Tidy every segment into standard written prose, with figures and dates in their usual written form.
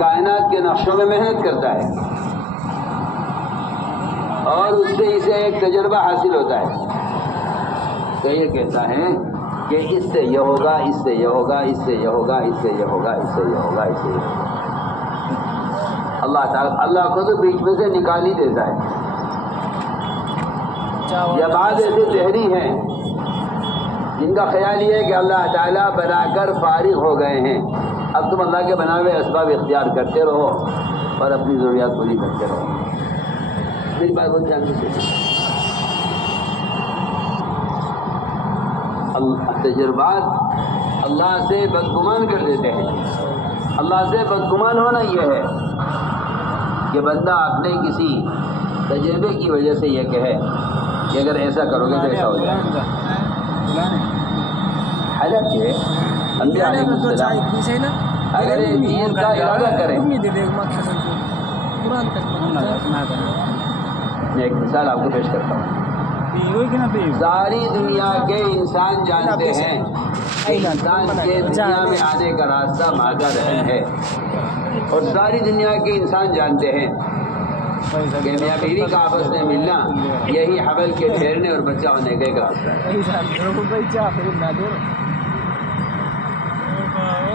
کائنات کے نقشوں میں محنت کرتا ہے اور اس سے اسے ایک تجربہ حاصل ہوتا ہے، تو یہ کہتا ہے کہ اس سے یہ ہوگا، اس سے یہ ہوگا، اس سے یہ ہوگا، اس سے یہ ہوگا، اس سے یہ ہوگا، اس سے یہ ہوگا۔ اللہ تعالیٰ اللہ کو تو بیچ میں سے نکال ہی دیتا ہے۔ یہ بعض ایسے ذہنی ہیں جن کا خیال یہ ہے کہ اللہ تعالیٰ بنا کر فارغ ہو گئے ہیں، اب تم اللہ کے بنائے ہوئے اسباب اختیار کرتے رہو اور اپنی ضروریات پوری کرتے رہو۔ میری بات بہت دھیان سے تجربات اللہ سے بدگمان کر دیتے ہیں۔ اللہ سے بدگمان ہونا یہ ہے کہ بندہ اپنے کسی تجربے کی وجہ سے یہ کہے کہ اگر ایسا کرو گے تو ایسا ہو جائے گا۔ حالانکہ انبیاء علیہ السلام اگر ایک چیز کا ارادہ کریں، میں ایک مثال آپ کو پیش کرتا ہوں۔ ساری دنیا کے انسان جانتے ہیں کہ انسان کے دنیا میں آنے کا راستہ مادہ رحم ہے، اور ساری دنیا کے انسان جانتے ہیں کہ میاں بیوی کا آپس میں ملنا یہی حمل کے ٹھہرنے اور بچہ ہونے کا ایک راستہ ہے۔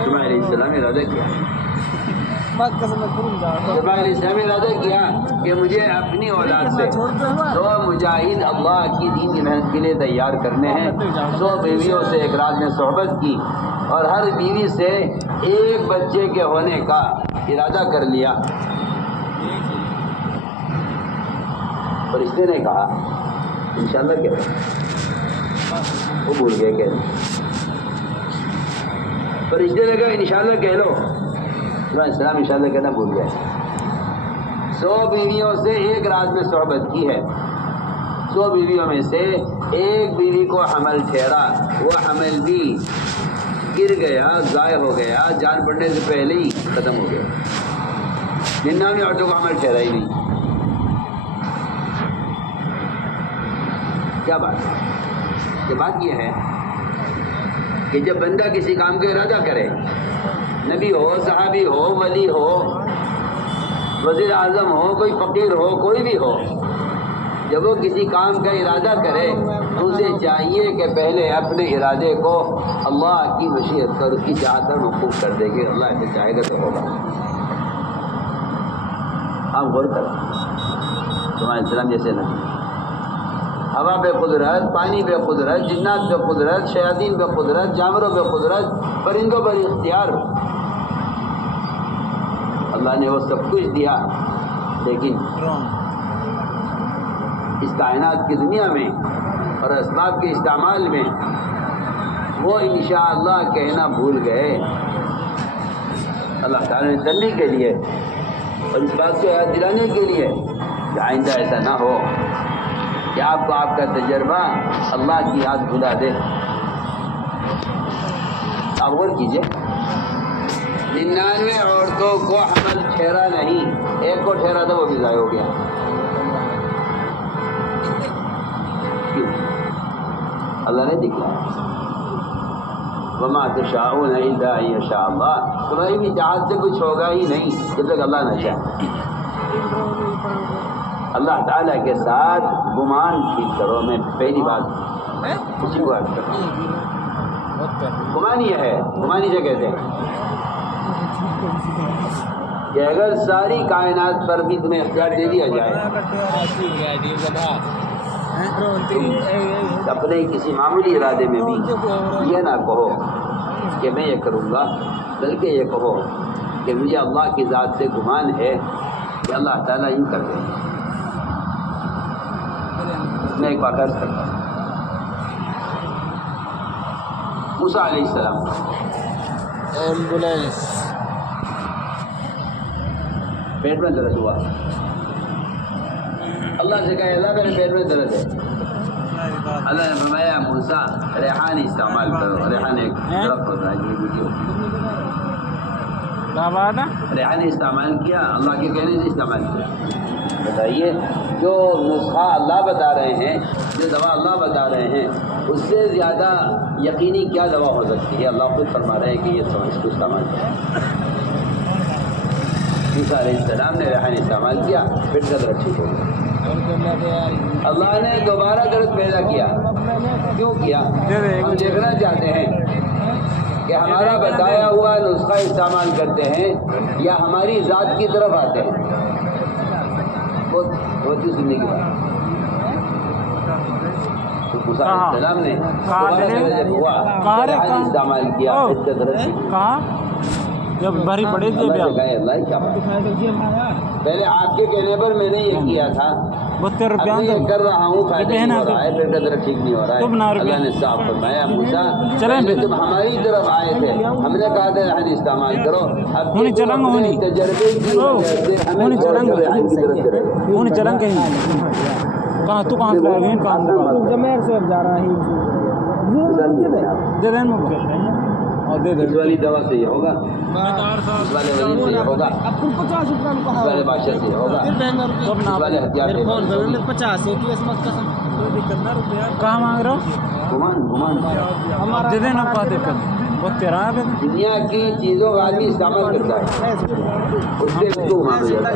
جبرائیل علیہ السلام نے ارادہ کیا، جبرائیل علیہ السلام نے ارادہ کیا کہ مجھے اپنی اولاد سے 100 مجاہد اللہ کی دین کی محنت کے لیے تیار کرنے ہیں۔ 100 بیویوں سے ایک رات میں صحبت کی اور ہر بیوی سے ایک بچے کے ہونے کا ارادہ کر لیا۔ فرشتے نے کہا انشاءاللہ کہہ رہے، وہ بھول گئے کہ فرشتے نے کہا انشاءاللہ کہہ لو، السلام انشاءاللہ کہنا بھول گئے۔ 100 بیویوں سے ایک رات میں صحبت کی ہے، 100 بیویوں میں سے ایک بیوی کو حمل ٹھہرا، وہ حمل بھی گر گیا، ضائع ہو گیا، جان پڑنے سے پہلے ہی ختم ہو گیا۔ 99 عورتوں کو حمل ٹھہرا ہی نہیں۔ کیا بات ہے؟ یہ بات یہ ہے کہ جب بندہ کسی کام کا ارادہ کرے، نبی ہو، صحابی ہو، ولی ہو، وزیر اعظم ہو، کوئی فقیر ہو، کوئی بھی ہو، جب وہ کسی کام کا ارادہ کرے تو اسے چاہیے کہ پہلے اپنے ارادے کو اللہ کی مشیت کر، اس کی چاہت پر موقوف کر دے کہ اللہ ایسے چاہے گا تو ہوگا۔ آپ غور کریں، تمہارے السلام جیسے نہیں، ہوا پہ قدرت، پانی پہ قدرت، جنات پہ قدرت، شیاطین پہ قدرت، جانوروں پہ قدرت، پرندوں پر اختیار، اللہ نے وہ سب کچھ دیا، لیکن اس کائنات کی دنیا میں اور اسباب کے استعمال میں وہ انشاءاللہ کہنا بھول گئے۔ اللہ تعالیٰ نے تنبیہ کے لیے اور اس بات کو یاد دلانے کے لیے کہ آئندہ ایسا نہ ہو کہ آپ کو آپ کا تجربہ اللہ کی یاد بھلا دے۔ آپ غور کیجئے، 99 عورتوں کو حمل ٹھہرا نہیں، ایک کو ٹھہرا تھا وہ بھی ضائع ہو گیا۔ کیوں؟ اللہ نے دکھلایا وما تشاءون الا ان یشاء اللہ، تمہاری بھی چاہت سے کچھ ہوگا ہی نہیں جب تک اللہ نہ چاہے۔ اللہ تعالیٰ کے ساتھ گمان ٹھیک کرو۔ میں پہلی بات اسی کو عرض کرتا ہوں، گمان یہ ہے، گمان اسے کہتے ہیں کہ اگر ساری کائنات پر بھی تمہیں اختیار دے دیا جائے، اپنے کسی معمولی ارادے میں بھی یہ نہ کہو کہ میں یہ کروں گا، بلکہ یہ کہو کہ مجھے اللہ کی ذات سے گمان ہے کہ اللہ تعالیٰ یوں کر دے۔ میں ایک واقعہ کرتا ہوں۔ موسیٰ علیہ السلام پیٹ میں درد ہوا، اللہ سے کہا اللہ میرے پیٹ میں درد ہے، اللہ نے فرمایا موسیٰ ریحان استعمال کرو۔ ریحان ایک درخت ہوتا ہے، ریحان استعمال کیا، اللہ کے کہنے سے استعمال کیا۔ بتائیے، جو نسخہ اللہ بتا رہے ہیں، جو دوا اللہ بتا رہے ہیں، اس سے زیادہ یقینی کیا دوا ہو سکتی ہے؟ اللہ خود فرما رہے ہیں کہ یہ اس کو استعمال کریں۔ موسیٰ علیہ السلام نے ریحان استعمال کیا، پھر قدرت ٹھیک ہو گئی۔ اللہ نے دوبارہ درد پیدا کیا، کیوں کیا؟ ہم دیکھنا چاہتے ہیں کہ ہمارا بتایا ہوا نسخہ استعمال کرتے ہیں یا ہماری ذات کی طرف آتے ہیں۔ بہت ہی سننے کی بات۔ تو موسیٰ علیہ السلام نے دوبارہ جب ہوا ریحان استعمال کیا، پھر قدرت ٹھیک ہو گئی۔ جب بھاری پڑے تھے پہلے آپ کے کہنے پر میں نے یہ کیا تھا، اب میں کر رہا ہوں، فائدہ نہیں ہو رہا ہے، پھر قدر ٹھیک نہیں ہو رہا ہے۔ اللہ نے صاف فرمایا موسیٰ پہلے تم ہماری طرف آئے تھے، ہم نے کہا تھا ریحان استعمال کرو، اب تجربے کی وجہ سے ہمیں ریحان کی طرف چلیں۔ کہاں تو کہاں سے آئے؟ کہاں جمیر سے جا رہا ہے؟ اس والی دوا سے یہ ہوگا، اس والے وزیر سے یہ ہوگا، اس والے بادشاہ سے یہ ہوگا، اس والے ہتھیار سے 50 کہاں مانگ رہا ہو؟ گمان دے دینا پاتے کر وہ تیرا ہے۔ دنیا کی چیزوں کا آدمی استعمال کرتا ہے، اس سے اس کو گمان ہو جاتا ہے۔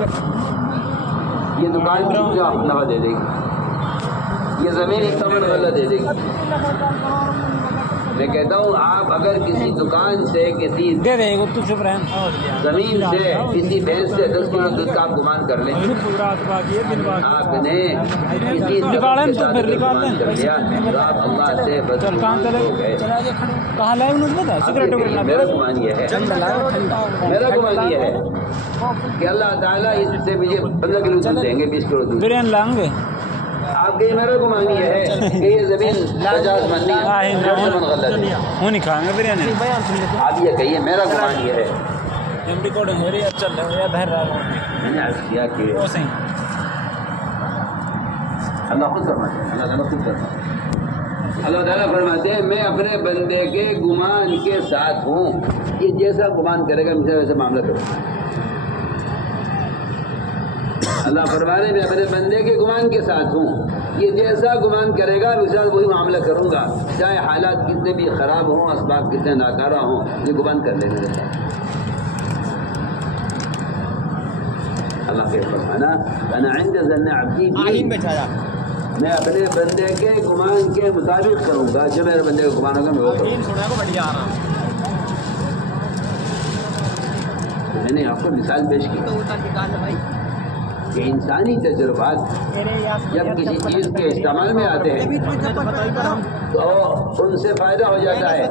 یہ دکان جو نفع دے دے گی، یہ زمین ایک سمن غلہ دے دے گی۔ میں کہتا ہوں آپ اگر کسی دکان سے کسی دے دے گا تو چپ رہے، زمین سے کسی بھینس سے 10 کلو دودھ کا آپ گمان کر لیں، آپ نے کسی نکالیں تو پھر نکال لیں کر لیا تو آپ اللہ سے چل کہاں چلے کہاں لائے انہوں نے بتا سگریٹ میرا گمان یہ ہے کہ اللہ تعالیٰ اس سے مجھے 15 کلو دودھ دیں گے، 20 کلو دودھ بریانی لائیں گے۔ آپ کے میرا گمان یہ ہے کہ یہ زمین 50 من نہیں 150 من غلط ہے، وہ نہیں کھائیں گے بریانی۔ آپ یہ کہیے میرا گمان یہ ہے۔ ریکارڈنگ ہو رہی ہے، چل رہا ہے دھر رہا میں نے عرض کیا کہ اللہ خود فرماتے ہیں، اللہ تعالیٰ خود فرماتے ہیں، اللہ تعالیٰ فرماتے ہیں میں اپنے بندے کے گمان کے ساتھ ہوں، یہ جیسا گمان کرے گا مجھے ویسا معاملہ کروں گا۔ اللہ فرمانے میں اپنے بندے کے گمان کے ساتھ ہوں، یہ جیسا گمان کرے گا مثال وہی معاملہ کروں گا، چاہے حالات کتنے بھی خراب ہوں، اسباب کتنے ناکارہ ہوں، یہ گمان کر لیں گے۔ اللہ کے فرمانا انا عند ظن عبدی بی، میں اپنے بندے کے گمان کے مطابق کروں گا، جو میرے بندے کا گمان ہوگا میں وہ کروں گا۔ میں نے آپ کو مثال پیش کی کہ انسانی تجربات جب کسی چیز کے استعمال میں آتے ہیں تو ان سے فائدہ ہو جاتا ہے،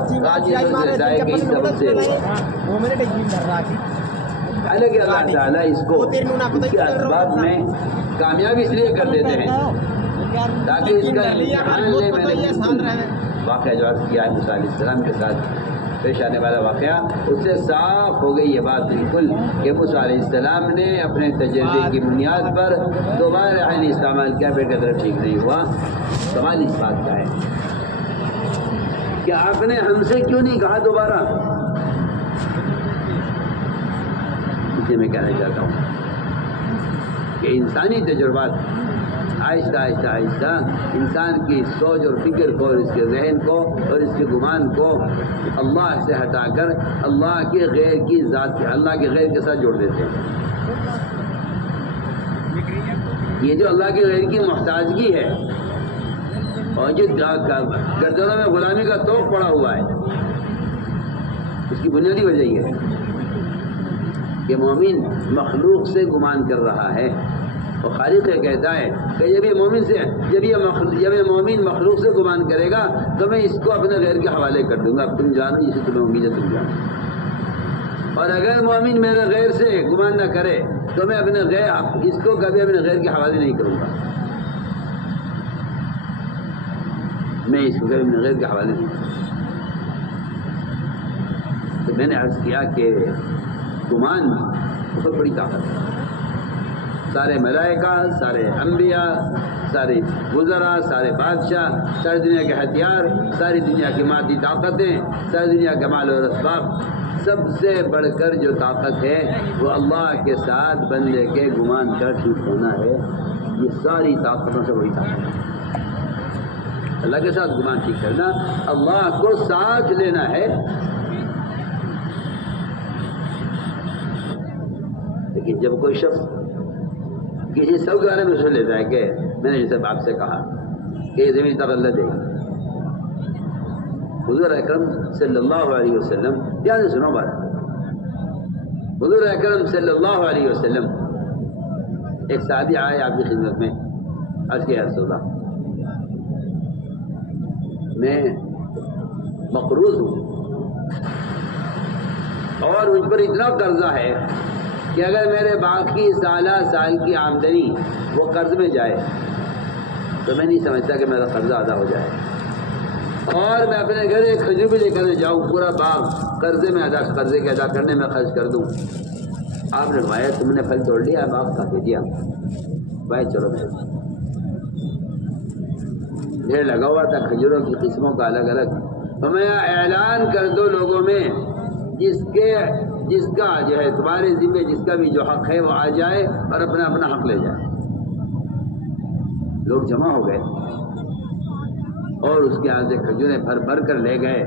حالانکہ اللہ تعالیٰ اس کو اس کے اسباب میں کامیاب اس لیے کر دیتے ہیں تاکہ اس کا امتحان لے۔ میں نے واقعہ جو عرض کیا ہے موسیٰ علیہ السلام کے ساتھ پیش آنے والا واقعہ، اس سے صاف ہو گئی یہ بات بالکل کہ موسیٰ علیہ السلام نے اپنے تجربے کی بنیاد پر دوبارہ ریحان استعمال کیا، پھر قدر ٹھیک نہیں ہوا۔ سوال اس بات کا ہے کہ آپ نے ہم سے کیوں نہیں کہا دوبارہ؟ اسے میں کہنا چاہتا ہوں کہ انسانی تجربات آہستہ آہستہ آہستہ انسان کی سوچ اور فکر کو اور اس کے ذہن کو اور اس کے گمان کو اللہ سے ہٹا کر اللہ کے غیر کی ذات، اللہ کے غیر کے ساتھ جوڑ دیتے ہیں۔ یہ جو اللہ کے غیر کی محتاجگی ہے اور جو گردنوں میں غلامی کا توق پڑا ہوا ہے، اس کی بنیادی وجہ یہ ہے کہ مومن مخلوق سے گمان کر رہا ہے، اور خالق یہ کہتا ہے کہ جب یہ مومن مخلوق سے گمان کرے گا تو میں اس کو اپنے غیر کے حوالے کر دوں گا، اب تم جانو جسے تمہیں امید ہے تم جانو۔ اور اگر مومن میرے غیر سے گمان نہ کرے تو میں اپنے غیر اس کو کبھی اپنے غیر کے حوالے نہیں کروں گا، میں اس کو کبھی اپنے غیر کے حوالے نہیں کروں گا۔ تو میں نے عرض کیا کہ گمان بہت بڑی طاقت ہے۔ سارے ملائکہ، سارے انبیاء، سارے وزراء، سارے بادشاہ، ساری دنیا کے ہتھیار، ساری دنیا کی مادی طاقتیں، ساری دنیا کے مال اور اسباب، سب سے بڑھ کر جو طاقت ہے وہ اللہ کے ساتھ بندے کے گمان کا ٹھیک ہونا ہے۔ یہ ساری طاقتوں سے بڑی طاقت ہے، اللہ کے ساتھ گمان ٹھیک کرنا، اللہ کو ساتھ لینا ہے۔ لیکن جب کوئی شخص کسی سب کے بارے میں سن لیتا ہے کہ میں نے جیسے باپ سے کہا کہ یہ زمین تغلط ہے، حضور اکرم صلی اللہ علیہ وسلم دھیان سے سنو بات، حضور اکرم صلی اللہ علیہ وسلم ایک صحابی آئے آپ کی خدمت میں، عرض کیا رسول اللہ میں مقروض ہوں اور مجھ پر اتنا قرضہ ہے کہ اگر میرے باقی سال کی آمدنی وہ قرض میں جائے تو میں نہیں سمجھتا کہ میرا قرضہ ادا ہو جائے، اور میں اپنے گھر ایک کھجور بھی لے کر جاؤں، پورا باغ قرضے کے ادا کرنے میں خرچ کر دوں۔ آپ نے فرمایا تم نے پھل توڑ لیا، باغ کھا کے دیا بھائی، چلو ڈھیر لگا ہوا تھا کھجوروں کی قسموں کا الگ الگ، فرمایا اعلان کر دو لوگوں میں جس کا جو ہے تمہارے ذمہ جس کا بھی جو حق ہے وہ آ جائے اور اپنا اپنا حق لے جائے۔ لوگ جمع ہو گئے اور اس کے یہاں سے کھجوریں بھر بھر کر لے گئے،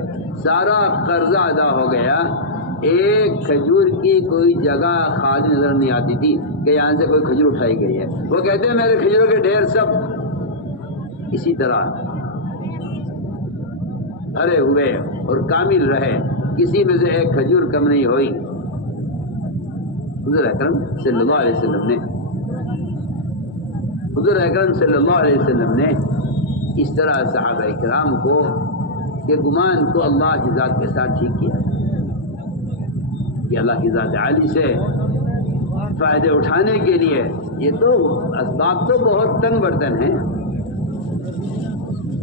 سارا قرضہ ادا ہو گیا، ایک کھجور کی کوئی جگہ خالی نظر نہیں آتی تھی کہ یہاں سے کوئی کھجور اٹھائی گئی ہے۔ وہ کہتے ہیں میرے کھجوروں کے ڈھیر سب اسی طرح بھرے ہوئے اور کامل رہے، کسی میں سے ایک کھجور کم نہیں ہوئی۔ حضور اکرم صلی اللہ علیہ وسلم نے اس طرح صحابہ کرام کو کے گمان کو اللہ کی ذات کے ساتھ ٹھیک کیا کہ اللہ کی ذات عالی سے فائدے اٹھانے کے لیے یہ تو اسباب تو بہت تنگ برتن ہیں،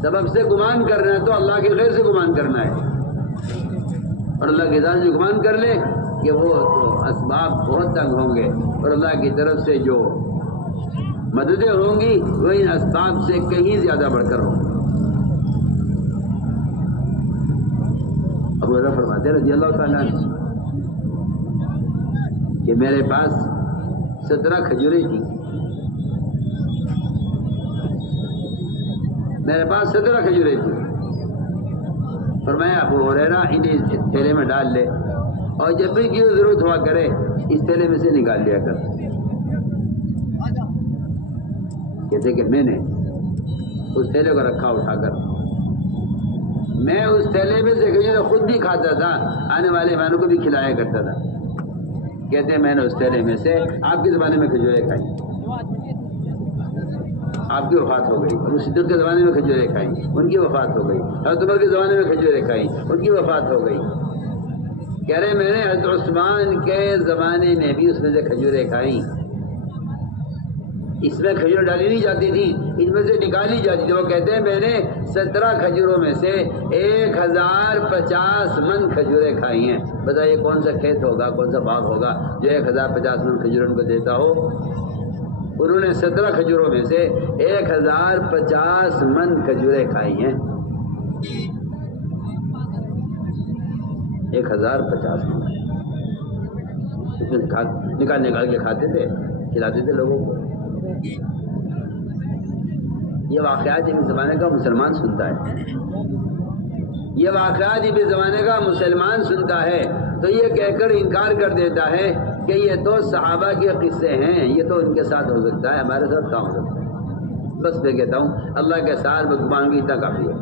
سبب سے گمان کرنا ہے تو اللہ کے غیر سے گمان کرنا ہے، اور اللہ کی ذات جو گمان کر لے کہ وہ تو اسباب بہت تنگ ہوں گے، اور اللہ کی طرف سے جو مددیں ہوں گی وہ ان اسباب سے کہیں زیادہ بڑھ کر ہوں۔ ابو ہریرہ فرماتے رضی اللہ تعالیٰ عنہ کہ میرے پاس 17 کھجوریں تھیں، میرے پاس 17 کھجوریں تھیں، فرمایا ابو ہریرہ انہیں اس تھیلے میں ڈال لے اور جب بھی کی ضرورت ہوا کرے اس تھیلے میں سے نکال لیا کر۔ کہتے کہ میں نے اس تھیلے کو رکھا اٹھا کر، میں اس تھیلے میں سے کھجوریں خود بھی کھاتا تھا، آنے والے مہمانوں کو بھی کھلایا کرتا تھا۔ کہتے ہیں میں نے اس تھیلے میں سے آپ کے زمانے میں کھجوریں کھائیں، آپ کی وفات ہو گئی، ابو صدیق کے زمانے میں کھجوریں کھائیں، ان کی وفات ہو گئی، حضرت عمر کے زمانے میں کھجوریں کھائیں، ان کی وفات ہو گئی۔ کہہ رہے میں نے حضرت عثمان کے زمانے میں بھی اس میں سے کھجوریں کھائیں، اس میں کھجور ڈالی نہیں جاتی تھی، اس میں سے نکالی جاتی تھی۔ وہ کہتے ہیں میں نے 17 کھجوروں میں سے 1050 من کھجوریں کھائی ہیں۔ بتائیے کون سا کھیت ہوگا، کون سا باغ ہوگا جو 1050 من کھجور ان کو دیتا ہو؟ انہوں نے 17 کھجوروں میں سے 1050 من کھجوریں کھائی ہیں۔ 1050 من نکال کے کھاتے تھے، کھلاتے تھے لوگوں کو۔ یہ واقعات ابن زمانے کا مسلمان سنتا ہے، یہ واقعات ابن زمانے کا مسلمان سنتا ہے تو یہ کہہ کر انکار کر دیتا ہے کہ یہ تو صحابہ کے قصے ہیں، یہ تو ان کے ساتھ ہو سکتا ہے، ہمارے ساتھ کہاں ہو سکتا ہے؟ بس میں کہتا ہوں اللہ کے ساتھ بدگمان کی اتنا کافی ہے،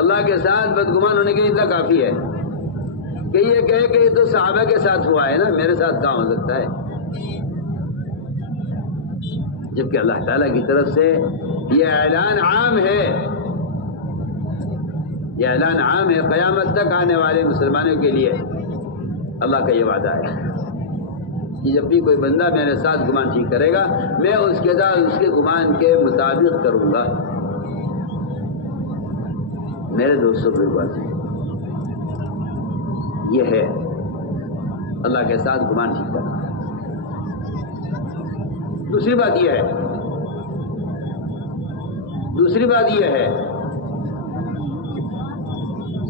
اللہ کے ساتھ بدگمان ہونے کے لیے اتنا کافی ہے کہ یہ کہے کہ یہ تو صحابہ کے ساتھ ہوا ہے نا، میرے ساتھ کہاں ہو سکتا ہے؟ جبکہ اللہ تعالیٰ کی طرف سے یہ اعلان عام ہے، یہ اعلان عام ہے قیامت تک آنے والے مسلمانوں کے لیے۔ اللہ کا یہ وعدہ ہے کہ جب بھی کوئی بندہ میرے ساتھ گمان ٹھیک کرے گا میں اس کے ساتھ اس کے گمان کے مطابق کروں گا۔ میرے دوستوں کی بات یہ ہے اللہ کے ساتھ گمان ٹھیک کرنا۔ دوسری بات یہ ہے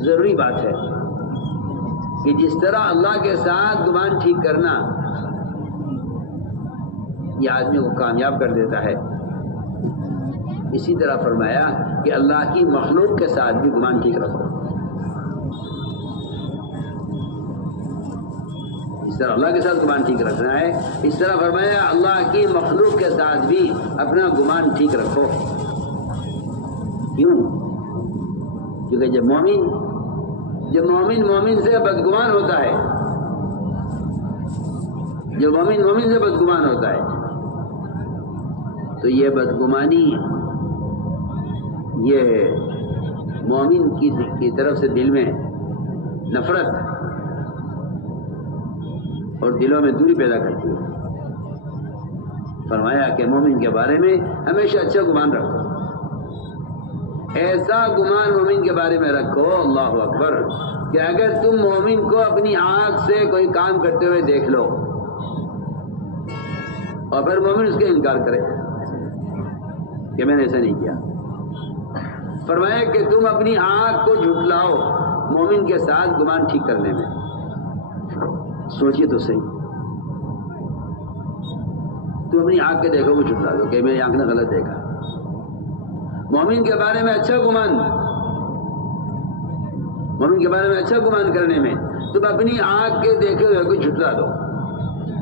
ضروری بات ہے کہ جس طرح اللہ کے ساتھ گمان ٹھیک کرنا یہ آدمی کو کامیاب کر دیتا ہے، اسی طرح فرمایا کہ اللہ کی مخلوق کے ساتھ بھی گمان ٹھیک رکھو۔ جس طرح اللہ کے ساتھ گمان ٹھیک رکھنا ہے، اس طرح فرمایا اللہ کی مخلوق کے ساتھ بھی اپنا گمان ٹھیک رکھو۔ کیوں؟ کیونکہ جب مومن سے بدگمان ہوتا ہے، جب مومن سے بدگمان ہوتا ہے تو یہ بدگمانی یہ مومن کی طرف سے دل میں نفرت اور دلوں میں دوری پیدا کرتی ہے۔ فرمایا کہ مومن کے بارے میں ہمیشہ اچھا گمان رکھو، ایسا گمان مومن کے بارے میں رکھو، اللہ اکبر، کہ اگر تم مومن کو اپنی آنکھ سے کوئی کام کرتے ہوئے دیکھ لو اور پھر مومن اس کا انکار کرے کہ میں نے ایسا نہیں کیا، فرمایا کہ تم اپنی آنکھ کو جھٹلاؤ مومن کے ساتھ گمان ٹھیک کرنے میں۔ سوچئے تو صحیح، تم اپنی آنکھ کے دیکھو وہ جھٹلا دو کہ میری آنکھ نے غلط دیکھا۔ مومن کے بارے میں اچھا گمان کرنے میں تم اپنی آنکھ کے دیکھے ہوئے کو جھٹلا دو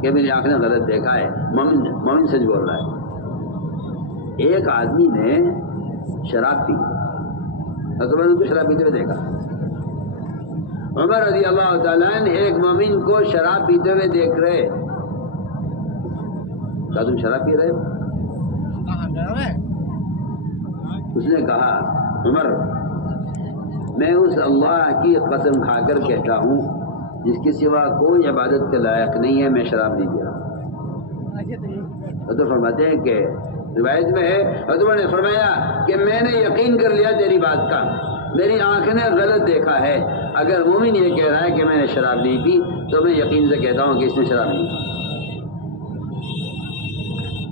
کہ میری آنکھ نے غلط دیکھا ہے، مومن سچ بول رہا ہے۔ ایک آدمی نے شراب پی تو میں نے تو شراب پیتے ہوئے دیکھا۔ عمر رضی اللہ تعالیٰ عنہ ایک مومن کو شراب پیتے ہوئے دیکھ رہے، کہا تم شراب پی رہے ہو؟ اس نے کہا عمر میں اس اللہ کی قسم کھا کر کہتا ہوں جس کے سوا کوئی عبادت کے لائق نہیں ہے، میں شراب نہیں پی رہا۔ تو فرماتے ہیں کہ روایت میں ہے حضور نے فرمایا کہ میں نے یقین کر لیا تیری بات کا، میری آنکھ نے غلط دیکھا ہے۔ اگر مومن یہ کہہ رہا ہے کہ میں نے شراب نہیں پی تو میں یقین سے کہتا ہوں کہ اس نے شراب نہیں پی۔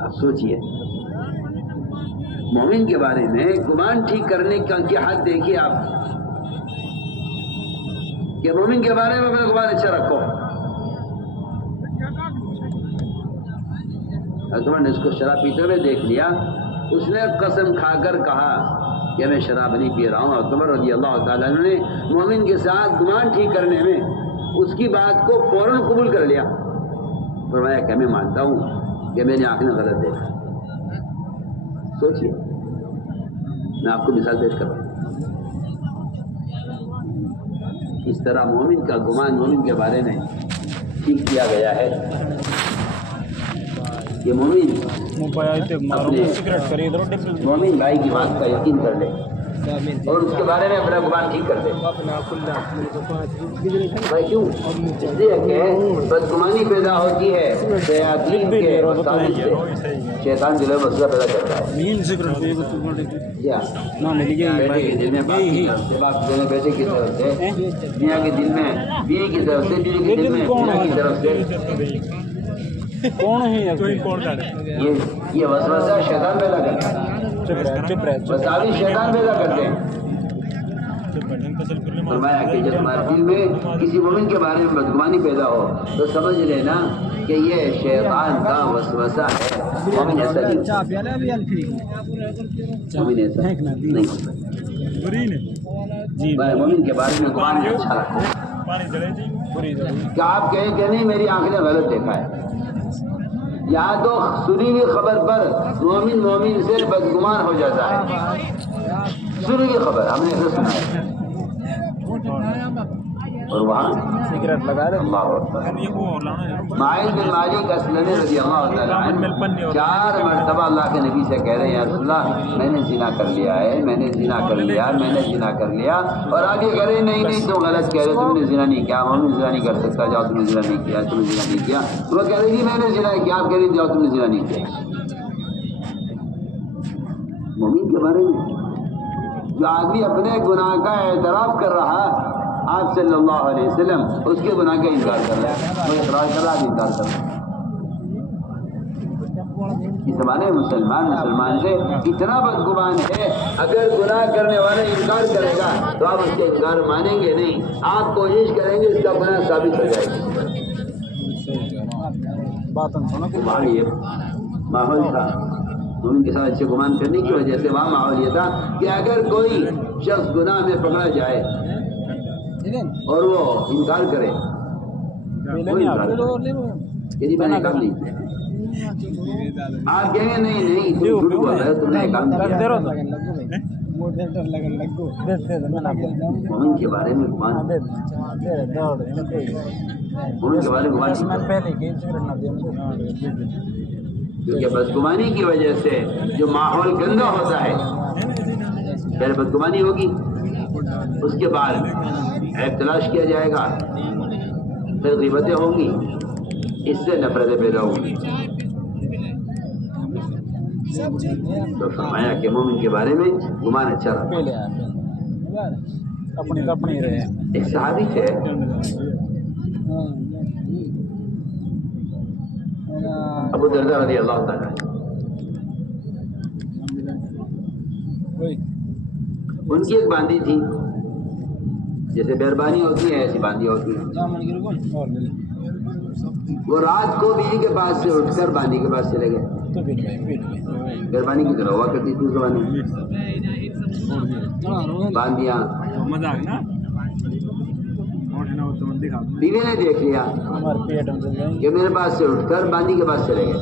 آپ سوچئے مومن کے بارے میں گمان ٹھیک کرنے کی حد دیکھیے آپ، کہ مومن کے بارے میں اپنا گمان اچھا رکھو۔ حضرت نے اس کو شراب پیتے ہوئے دیکھ لیا، اس نے قسم کھا کر کہا کہ میں شراب نہیں پی رہا ہوں۔ اور عمر رضی اللہ تعالیٰ عنہ نے مومن کے ساتھ گمان ٹھیک کرنے میں اس کی بات کو فوراً قبول کر لیا، فرمایا کہ میں مانتا ہوں کہ میں نے آنکھ نے غلط دیکھا۔ سوچئے، میں آپ کو مثال پیش کر رہا ہوں، اس طرح مومن کا گمان مومن کے بارے میں ٹھیک کیا گیا ہے کہ مومن مومن بھائی کی بات کا یقین کر لے اور اس کے بارے میں اپنا گمان ٹھیک کر دے۔ بھائی کیوں؟ اس لیے کہ بدگمانی پیدا ہوتی ہے شیاطین کے وساوس سے، شیطان دل میں مسئلہ پیدا کرتا ہے۔ بیٹے کی طرف سے، دنیا کے دل میں بیوی کی طرف سے، بیوی کے دل میں دنیا کی طرف سے یہ وسوسہ شیطان پیدا کرتا ہے، وساوس شیطان پیدا کرتے ہیں۔ فرمایا کہ جب تمہارے دل میں کسی مومن کے بارے میں بدگمانی پیدا ہو تو سمجھ لینا کہ یہ شیطان کا وسوسہ ہے، مومن ایسا نہیں ہوتا، مومن ایسا نہیں ہوتا۔ مومن کے بارے میں گمان اچھا رکھو کہ آپ کہیں کہ نہیں میری آنکھ نے غلط دیکھا ہے، یا تو سنی ہوئی خبر پر مومن سے بدگمان ہو جاتا ہے۔ سنی ہوئی خبر ہم نے ایسا سنا ہے اور وہاں سگریٹ لگا رہے۔ اللہ اکبر۔ معاذ بن مالک اسلمی رضی اللہ تعالیٰ عنہ 4 مرتبہ اللہ کے نبی سے کہہ رہے ہیں یا رسول اللہ میں نے زنا کر لیا ہے، میں نے زنا کر لیا، میں نے زنا کر لیا، اور آگے کہہ رہے نہیں نہیں تم غلط کہہ رہے، تم نے زنا نہیں کیا، مومن زنا نہیں کر سکتا، جاؤ تم نے زنا نہیں کیا، تم نے زنا نہیں کیا۔ وہ کہہ رہی میں نے زنا کیا، آپ کہہ رہی جاؤ تم نے زنا نہیں کیا۔ مومن کے بارے میں جو آدمی اپنے گناہ کا اعتراف کر رہا آپ صلی اللہ علیہ وسلم اس کے گناہ کا انکار کر رہا ہے، وہ اقرار کر رہا ہے، انکار کر رہا ہے۔ اس زمانے میں مسلمان سے اتنا بدگمان ہے، اگر گناہ کرنے والا انکار کرے گا تو آپ اس کے انکار مانیں گے نہیں، آپ کوشش کریں گے اس کا گناہ ثابت ہو جائے گا۔ یہ ماحول تھا مومن کے ساتھ اچھے گمان کرنے کی وجہ سے، وہاں ماحول یہ تھا کہ اگر کوئی شخص گناہ میں پکڑا جائے اور وہ انکار کرے نہیں آ یعنی میں نے کام نہیں کیا آپ کہیں گے نہیں نہیں تم جھوٹ بول رہے ہو تم نے کام کیا مومن کے بارے میں گمان مومن کے بارے میں گمان کیونکہ بدگمانی کی وجہ سے جو ماحول گندا ہوتا ہے پہلے بدگمانی ہوگی اس کے بعد عیب تلاش کیا جائے گا پھر غیبتیں ہوں گی اس سے نفرتیں پیدا ہوں گی تو فرمایا کہ مومن کے بارے میں گمان اچھا رہا ایک صحابی تھے ابو درداء رضی اللہ تعالیٰ ان کی ایک باندھی تھی جیسے مہربانی ہوتی ہے ایسی باندھی ہوتی ہے وہ رات کو بیوی کے پاس سے اٹھ کر باندھی کے پاس چلے گئے مہربانی کی طرح ہوا کرتی تھی اس زمانے باندیاں بیوی نے دیکھ لیا کہ میرے پاس سے اٹھ کر باندھی کے پاس چلے گئے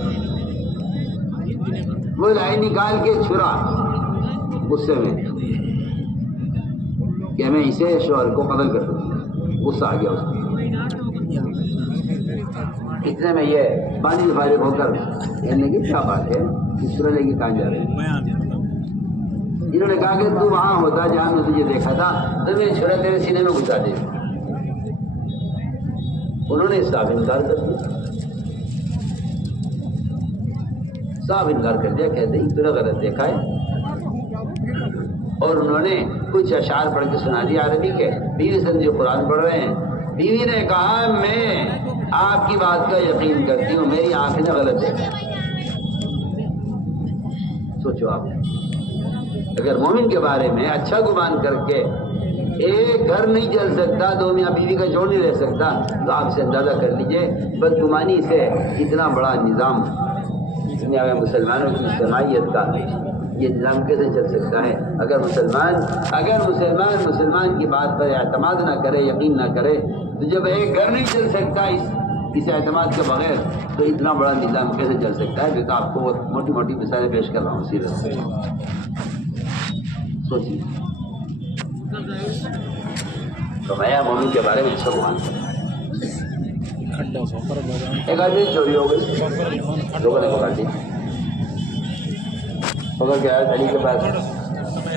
وہ لائی نکال کے چھرا غصے میں کہ میں اسے شوہر کو قتل کر دوں غصہ آ گیا اس کو اتنے میں یہ باندھی فارغ ہو کر کہنے کی کیا بات ہے چھرا لے کے کہاں جا رہے ہیں انہوں نے کہا کہ تو وہاں ہوتا جہاں میں تجھے دیکھا تھا تو میں چھرا تیرے سینے میں گھسا دے انہوں نے صاف انکار کر دیا صاف انکار کر دیا کہتے ہی تو نے غلط دیکھا ہے اور انہوں نے کچھ اشعار پڑھ کے سنا دیا عربی کے بیوی سمجھے قرآن پڑھ رہے ہیں بیوی نے کہا میں آپ کی بات کا یقین کرتی ہوں میری آنکھ نے غلط دیکھا سوچو آپ اگر مومن کے بارے میں اچھا گمان کر کے ایک گھر نہیں چل سکتا دو میاں بیوی کا جوڑ نہیں رہ سکتا تو آپ سے اندازہ کر لیجئے بدگمانی سے اتنا بڑا نظام دنیا میں مسلمانوں کی اجتماعیت کا یہ نظام کیسے چل سکتا ہے اگر مسلمان کی بات پر اعتماد نہ کرے یقین نہ کرے تو جب ایک گھر نہیں چل سکتا اس اعتماد کے بغیر تو اتنا بڑا نظام کیسے چل سکتا ہے جو کہ آپ کو موٹی موٹی مثالیں پیش کر رہا ہوں سیرت سے سوچیے تو میں مومن کے بارے میں اچھا گمان ایک آدمی چوری ہو گئی لوگوں نے پکڑ لی پکڑ کے آیا علی کے پاس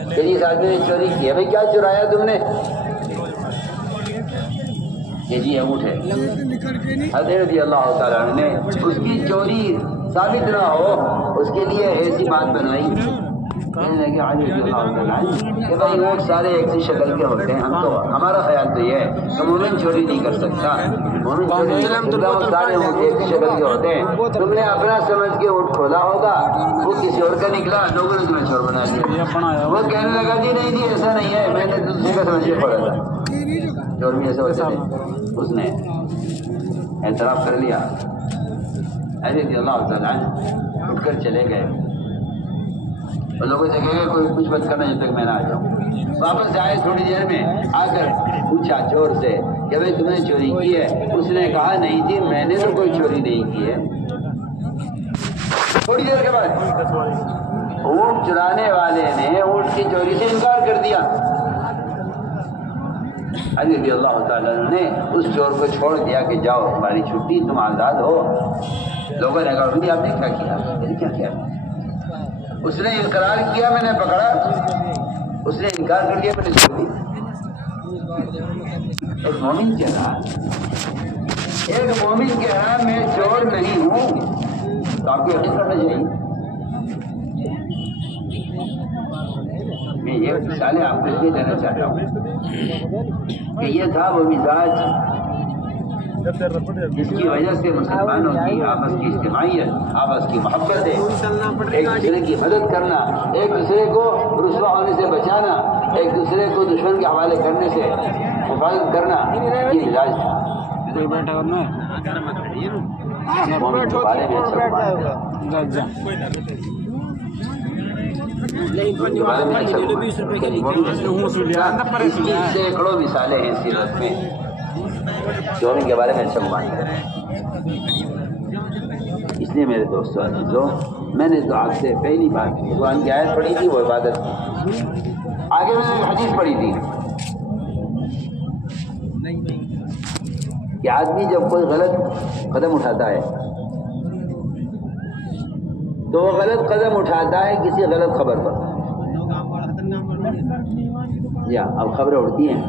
پھر اس آدمی نے چوری کی بھائی کیا چرایا تم نے یہ جی اونٹ ہے حضرت رضی اللہ تعالیٰ نے اس کی چوری ثابت نہ ہو اس کے لیے ایسی بات بنائی کہنے لگے علی رضی اللہ تعالیٰ کہ بھائی اونٹ سارے ایک سی شکل کے ہوتے ہیں ہمارا خیال تو یہ ہے کہ مومن چوری نہیں کر سکتا مومن چوری نہیں کر سکتا وہ سارے اونٹ ایک سی شکل کے ہوتے ہیں تم نے اپنا سمجھ کے اونٹ کھولا ہوگا وہ کسی اور کا نکلا لوگوں نے تمہیں چور بنا دیا وہ کہنے لگا جی نہیں جی ایسا نہیں ہے میں نے دوسرے کا سمجھ کے کھولا تھا چور بھی ایسا ہوتے تھے اس نے اعتراف کر لیا علی رضی اللہ تعالیٰ اٹھ کر چلے گئے اور لوگوں سے کہے کوئی کچھ مت کرنا جب تک میں نہ آ جاؤں واپس آئے تھوڑی دیر میں آ کر پوچھا چور سے کہ بھائی تم نے چوری کی ہے اس نے کہا نہیں جی میں نے تو کوئی چوری نہیں کی ہے تھوڑی دیر کے بعد اونٹ چرانے والے نے اونٹ کی چوری سے انکار کر دیا علی رضی اللہ تعالیٰ نے اس چور کو چھوڑ دیا کہ جاؤ ہماری چھٹی تم آزاد ہو لوگوں نے کہا آپ نے کیا کیا کیا کیا اس نے انقرار کیا میں نے پکڑا اس نے انکار کر دیا میں نے چھوڑ دیا ایک مومن کہا میں چور نہیں ہوں تو آپ کو یقین کرنا چاہیے میں یہ مثالیں آپ کو اس لیے دینا چاہتا ہوں کہ یہ تھا وہ مزاج جس کی وجہ سے مسلمانوں کی آپس کی اجتماعیت آپس کی محبت ہے ایک دوسرے کی مدد کرنا ایک دوسرے کو رسوا ہونے سے بچانا ایک دوسرے کو دشمن کے حوالے کرنے سے حفاظت کرنا یہ مزاج تھا سینکڑوں مثالیں ہیں سیرت میں چوری کے بارے میں اچھا گمان کریں. اس لیے میرے دوستوں عزیزوں، میں نے تو آپ سے پہلی بار قرآن کی آیت پڑھی تھی، وہ عبادت کی. آگے میں نے حدیث پڑھی تھی کہ آدمی جب کوئی غلط قدم اٹھاتا ہے تو وہ غلط قدم اٹھاتا ہے کسی غلط خبر پر. یا اب خبریں اڑتی ہیں،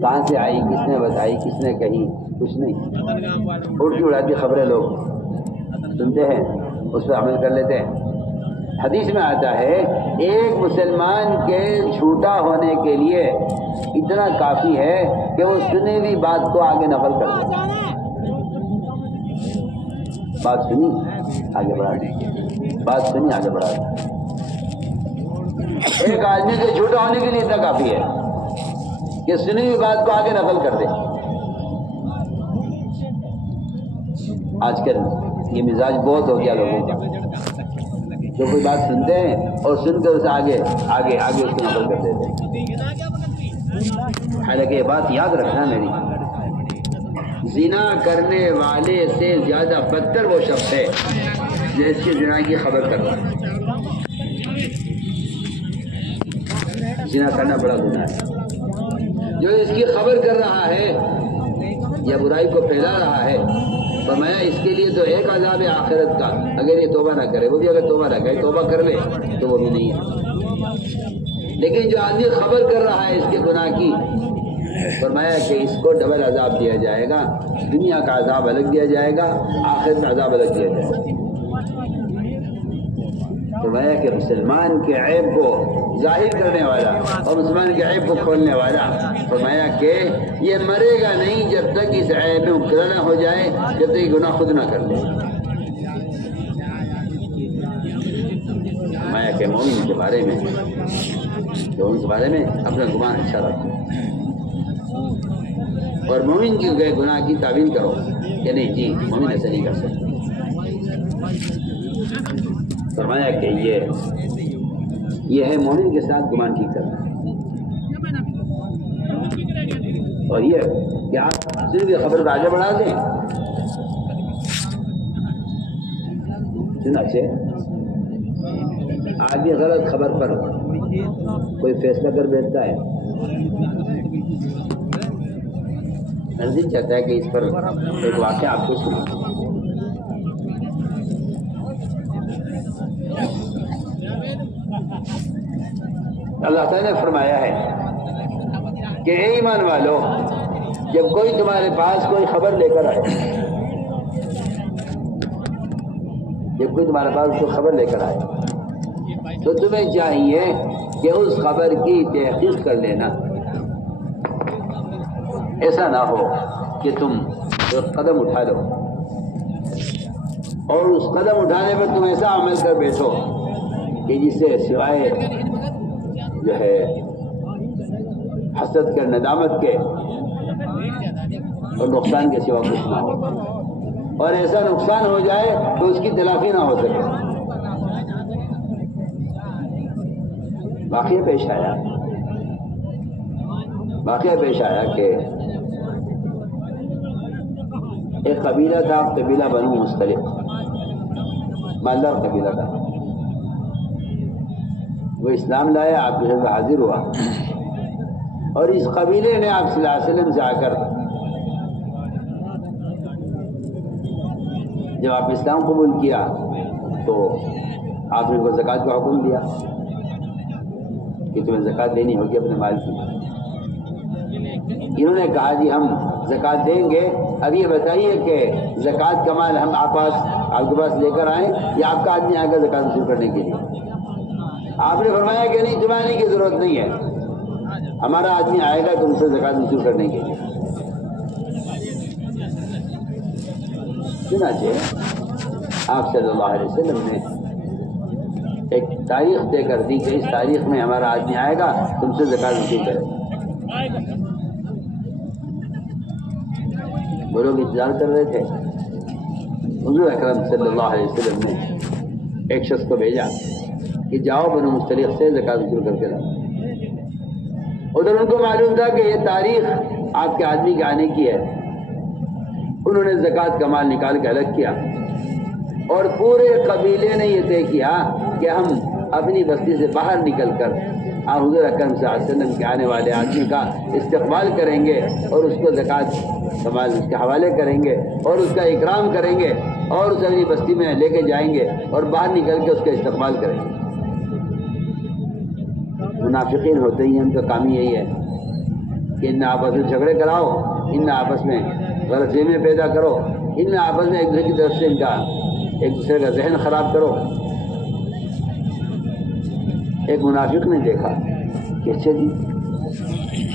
کہاں سے آئی، کس نے بتائی، کس نے کہی، کچھ نہیں. اڑتی اڑاتی خبریں لوگ سنتے ہیں، اس پہ عمل کر لیتے ہیں. حدیث میں آتا ہے ایک مسلمان کے جھوٹا ہونے کے لیے اتنا کافی ہے کہ وہ سنی ہوئی بات کو آگے نقل کر دے. بات سنی آگے بڑھا دے، بات سنی آگے بڑھا دے. ایک آدمی کے جھوٹا ہونے کے لیے اتنا کافی ہے کہ سنی ہوئی بات کو آگے نقل کر دے. آج کل یہ مزاج بہت ہو گیا لوگوں کا، جو کوئی بات سنتے ہیں اور سن کر اسے آگے آگے آگے اس کو نقل کر دیتے ہیں. حالانکہ یہ بات یاد رکھنا میری، زنا کرنے والے سے زیادہ بدتر وہ شخص ہے جو اس کی زنا کی خبر کر رہا ہے. زنا کرنا بڑا گناہ ہے. جو اس کی خبر کر رہا ہے یا برائی کو پھیلا رہا ہے، فرمایا اس کے لیے تو ایک عذاب ہے آخرت کا، اگر یہ توبہ نہ کرے. وہ بھی اگر توبہ نہ کرے، توبہ کر لے تو وہ بھی نہیں ہے. لیکن جو آدمی خبر کر رہا ہے اس کے گناہ کی، فرمایا کہ اس کو ڈبل عذاب دیا جائے گا. دنیا کا عذاب الگ دیا جائے گا، آخرت کا عذاب الگ دیا جائے گا. فرمایا کہ مسلمان کے عیب کو ظاہر کرنے والا اور مسلمان کے عیب کو کھولنے والا، فرمایا کہ یہ مرے گا نہیں جب تک اس عیب میں مبتلا نہ ہو جائے، جب تک یہ گناہ خود نہ کر لے. فرمایا کہ مومن کے بارے میں اپنا گمان اچھا رکھو اور مومن کی گئے گناہ کی تعویل کرو کہ نہیں جی مومن ایسا نہیں کر سکتا. فرمایا کہ یہ ہے مومن کے ساتھ گمان ٹھیک کرنا. اور یہ کہ آپ صرف یہ خبر کو آگے بڑھا دیں. چنانچہ آگے غلط خبر پر کوئی فیصلہ کر بیٹھتا ہے، نزدیک چاہتا ہے کہ اس پر ایک واقعہ آپ کو سنیں. اللہ تعالیٰ نے فرمایا ہے کہ اے ایمان والو، جب کوئی تمہارے پاس کوئی خبر لے کر آئے، تو تمہیں چاہیے کہ اس خبر کی تحقیق کر لینا. ایسا نہ ہو کہ تم ایک قدم اٹھا لو اور اس قدم اٹھانے پر تم ایسا عمل کر بیٹھو کہ جس سے سوائے جو ہے حسد کے، ندامت کے اور نقصان کے سوا کچھ نہ ہو، اور ایسا نقصان ہو جائے تو اس کی تلافی نہ ہو سکے. واقعہ پیش آیا کہ ایک قبیلہ تھا، قبیلہ بنو مستلق، مالدار قبیلہ تھا. وہ اسلام لایا، آپ کے خدمت حاضر ہوا، اور اس قبیلے نے آپ صلی اللہ علیہ وسلم سے آ کر جب آپ اسلام قبول کیا تو آپ نے ان کو زکوٰۃ کا حکم دیا کہ تمہیں زکوٰۃ دینی ہوگی اپنے مال کی. انہوں نے کہا جی ہم زکوٰۃ دیں گے. اب یہ بتائیے کہ زکوٰۃ کا مال ہم آپ کے پاس لے کر آئیں یا آپ کا آدمی آئے گا زکوٰۃ وصول کرنے کے لیے؟ آپ نے فرمایا کہ نہیں، تمہیں آنے کی ضرورت نہیں ہے، ہمارا آدمی آئے گا تم سے زکوٰۃ وصول کرنے کے لیے. چنانچہ آپ صلی اللہ علیہ وسلم نے ایک تاریخ طے کر دی کہ اس تاریخ میں ہمارا آدمی آئے گا تم سے زکوٰۃ وصول کرے. وہ لوگ انتظار کر رہے تھے. حضور اکرم صلی اللہ علیہ وسلم نے ایک شخص کو بھیجا کہ جاؤ بنو مستلق سے زکوٰۃ وصول کر کے لاؤ. ادھر ان کو معلوم تھا کہ یہ تاریخ آپ کے آدمی کے آنے کی ہے. انہوں نے زکوٰۃ کا مال نکال کے الگ کیا اور پورے قبیلے نے یہ طے کیا کہ ہم اپنی بستی سے باہر نکل کر حضور اکرم صلی اللہ علیہ وسلم کے آنے والے آدمی کا استقبال کریں گے اور اس کو زکوٰۃ کا مال اس کے حوالے کریں گے اور اس کا اکرام کریں گے اور اسے اپنی بستی میں لے کے جائیں گے اور باہر نکل کے اس کا استقبال کریں گے. منافقین ہوتے ہی ان کا کام یہی ہے کہ ان آپس میں جھگڑے کراؤ، ان آپس میں غلط فہمیاں پیدا کرو، ان آپس میں ایک دوسرے کی طرف سے ایک دوسرے کا ذہن خراب کرو. ایک منافق نے دیکھا کہ اچھا جی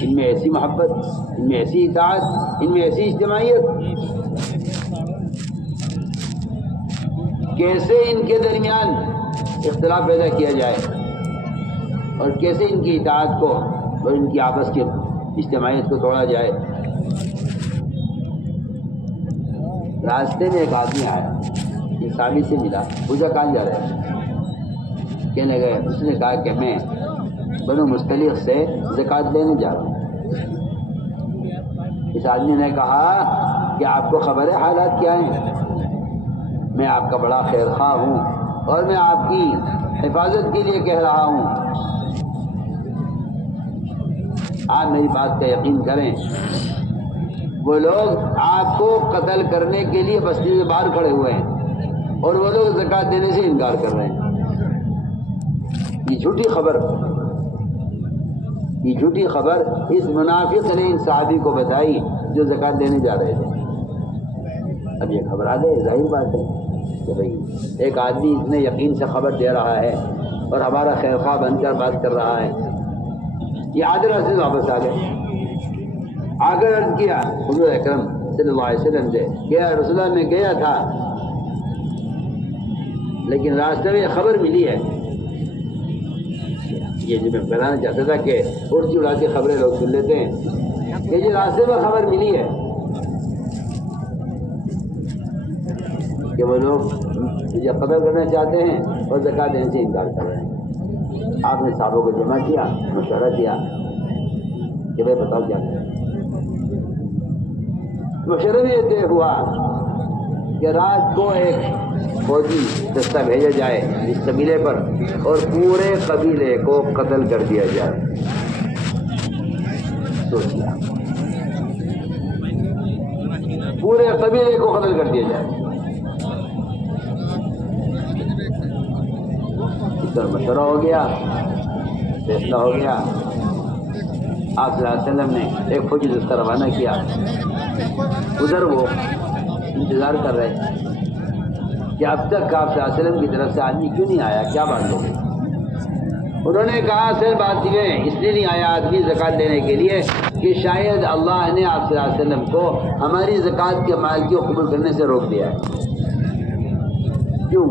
ان میں ایسی محبت، ان میں ایسی اطاعت، ان میں ایسی اجتماعیت، کیسے ان کے درمیان اختلاف پیدا کیا جائے اور کیسے ان کی اطاعت کو اور ان کی آپس کی اجتماعیت کو توڑا جائے. راستے میں ایک آدمی آیا، ایک صحابی سے ملا، پوچھا کہاں جا رہے ہیں؟ کہنے گئے، اس نے کہا کہ میں بنو مستلق سے زکوٰۃ لینے جا رہا ہوں. اس آدمی نے کہا کہ آپ کو خبر ہے حالات کیا ہیں؟ میں آپ کا بڑا خیر خواہ ہوں اور میں آپ کی حفاظت کے لیے کہہ رہا ہوں، آپ میری بات کا یقین کریں. وہ لوگ آپ کو قتل کرنے کے لیے بستی سے باہر کھڑے ہوئے ہیں اور وہ لوگ زکوٰۃ دینے سے انکار کر رہے ہیں. یہ جھوٹی خبر اس منافق نے ان صحابی کو بتائی جو زکوٰۃ دینے جا رہے تھے. اب یہ خبر آ گئی، ظاہر بات ہے کہ بھائی ایک آدمی اتنے یقین سے خبر دے رہا ہے اور ہمارا خیر خواہ بن کر بات کر رہا ہے. یہ آدھے راستے سے واپس آ گئے، آ کر عرض کیا حضور اکرم صلی اللہ علیہ وسلم سے کہ یا رسول اللہ میں گیا تھا لیکن راستے میں یہ خبر ملی ہے. یہ جو میں بتانا چاہتا تھا کہ اڑتی اڑاتی خبریں لوگ سن لیتے ہیں کہ یہ راستے میں خبر ملی ہے کہ وہ لوگ مجھے قتل کرنا چاہتے ہیں اور زکوٰۃ دینے سے انکار کر رہے ہیں. آپ نے صحابوں کو جمع کیا، مشورہ کیا کہ بھائی بتاؤ کیا کریں. مشورہ میں یہ طے ہوا کہ رات کو ایک فوجی دستہ بھیجا جائے اس قبیلے پر اور پورے قبیلے کو قتل کر دیا جائے. سوچیا، پورے قبیلے کو قتل کر دیا جائے. اس طرح مشورہ ہو گیا، فیصلہ ہو گیا. آپ صلی اللہ علیہ وسلم نے ایک فوجی دستہ روانہ کیا. ادھر وہ انتظار کر رہے کہ اب تک آپ صلی اللہ علیہ وسلم کی طرف سے آدمی کیوں نہیں آیا، کیا بات ہو گئی. انہوں نے کہا اصل بات یہ اس لیے نہیں آیا آدمی زکوٰۃ دینے کے لیے کہ شاید اللہ نے آپ صلی اللہ علیہ وسلم کو ہماری زکوٰۃ کے مال کو قبول کرنے سے روک دیا ہے. کیوں؟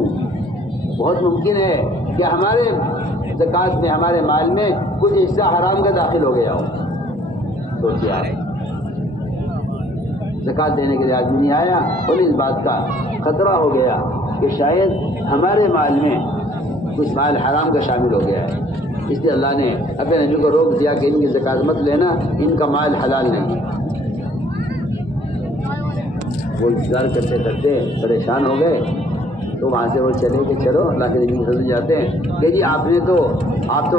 بہت ممکن ہے کہ ہمارے زکوٰۃ میں، ہمارے مال میں کچھ حصہ حرام کا داخل ہو گیا ہو. سوچیا ہے زکوٰۃ دینے کے لیے آدمی نہیں آیا اور اس بات کا خطرہ ہو گیا کہ شاید ہمارے مال میں کچھ مال حرام کا شامل ہو گیا ہے. اس لیے اللہ نے اپنے نبی کو روک دیا کہ ان کی زکوٰۃ مت لینا، ان کا مال حلال نہیں. وہ انتظار کرتے کرتے پریشان ہو گئے تو وہاں سے وہ چلے کہ چلو اللہ کے نبی سے جاتے ہیں کہ جی آپ تو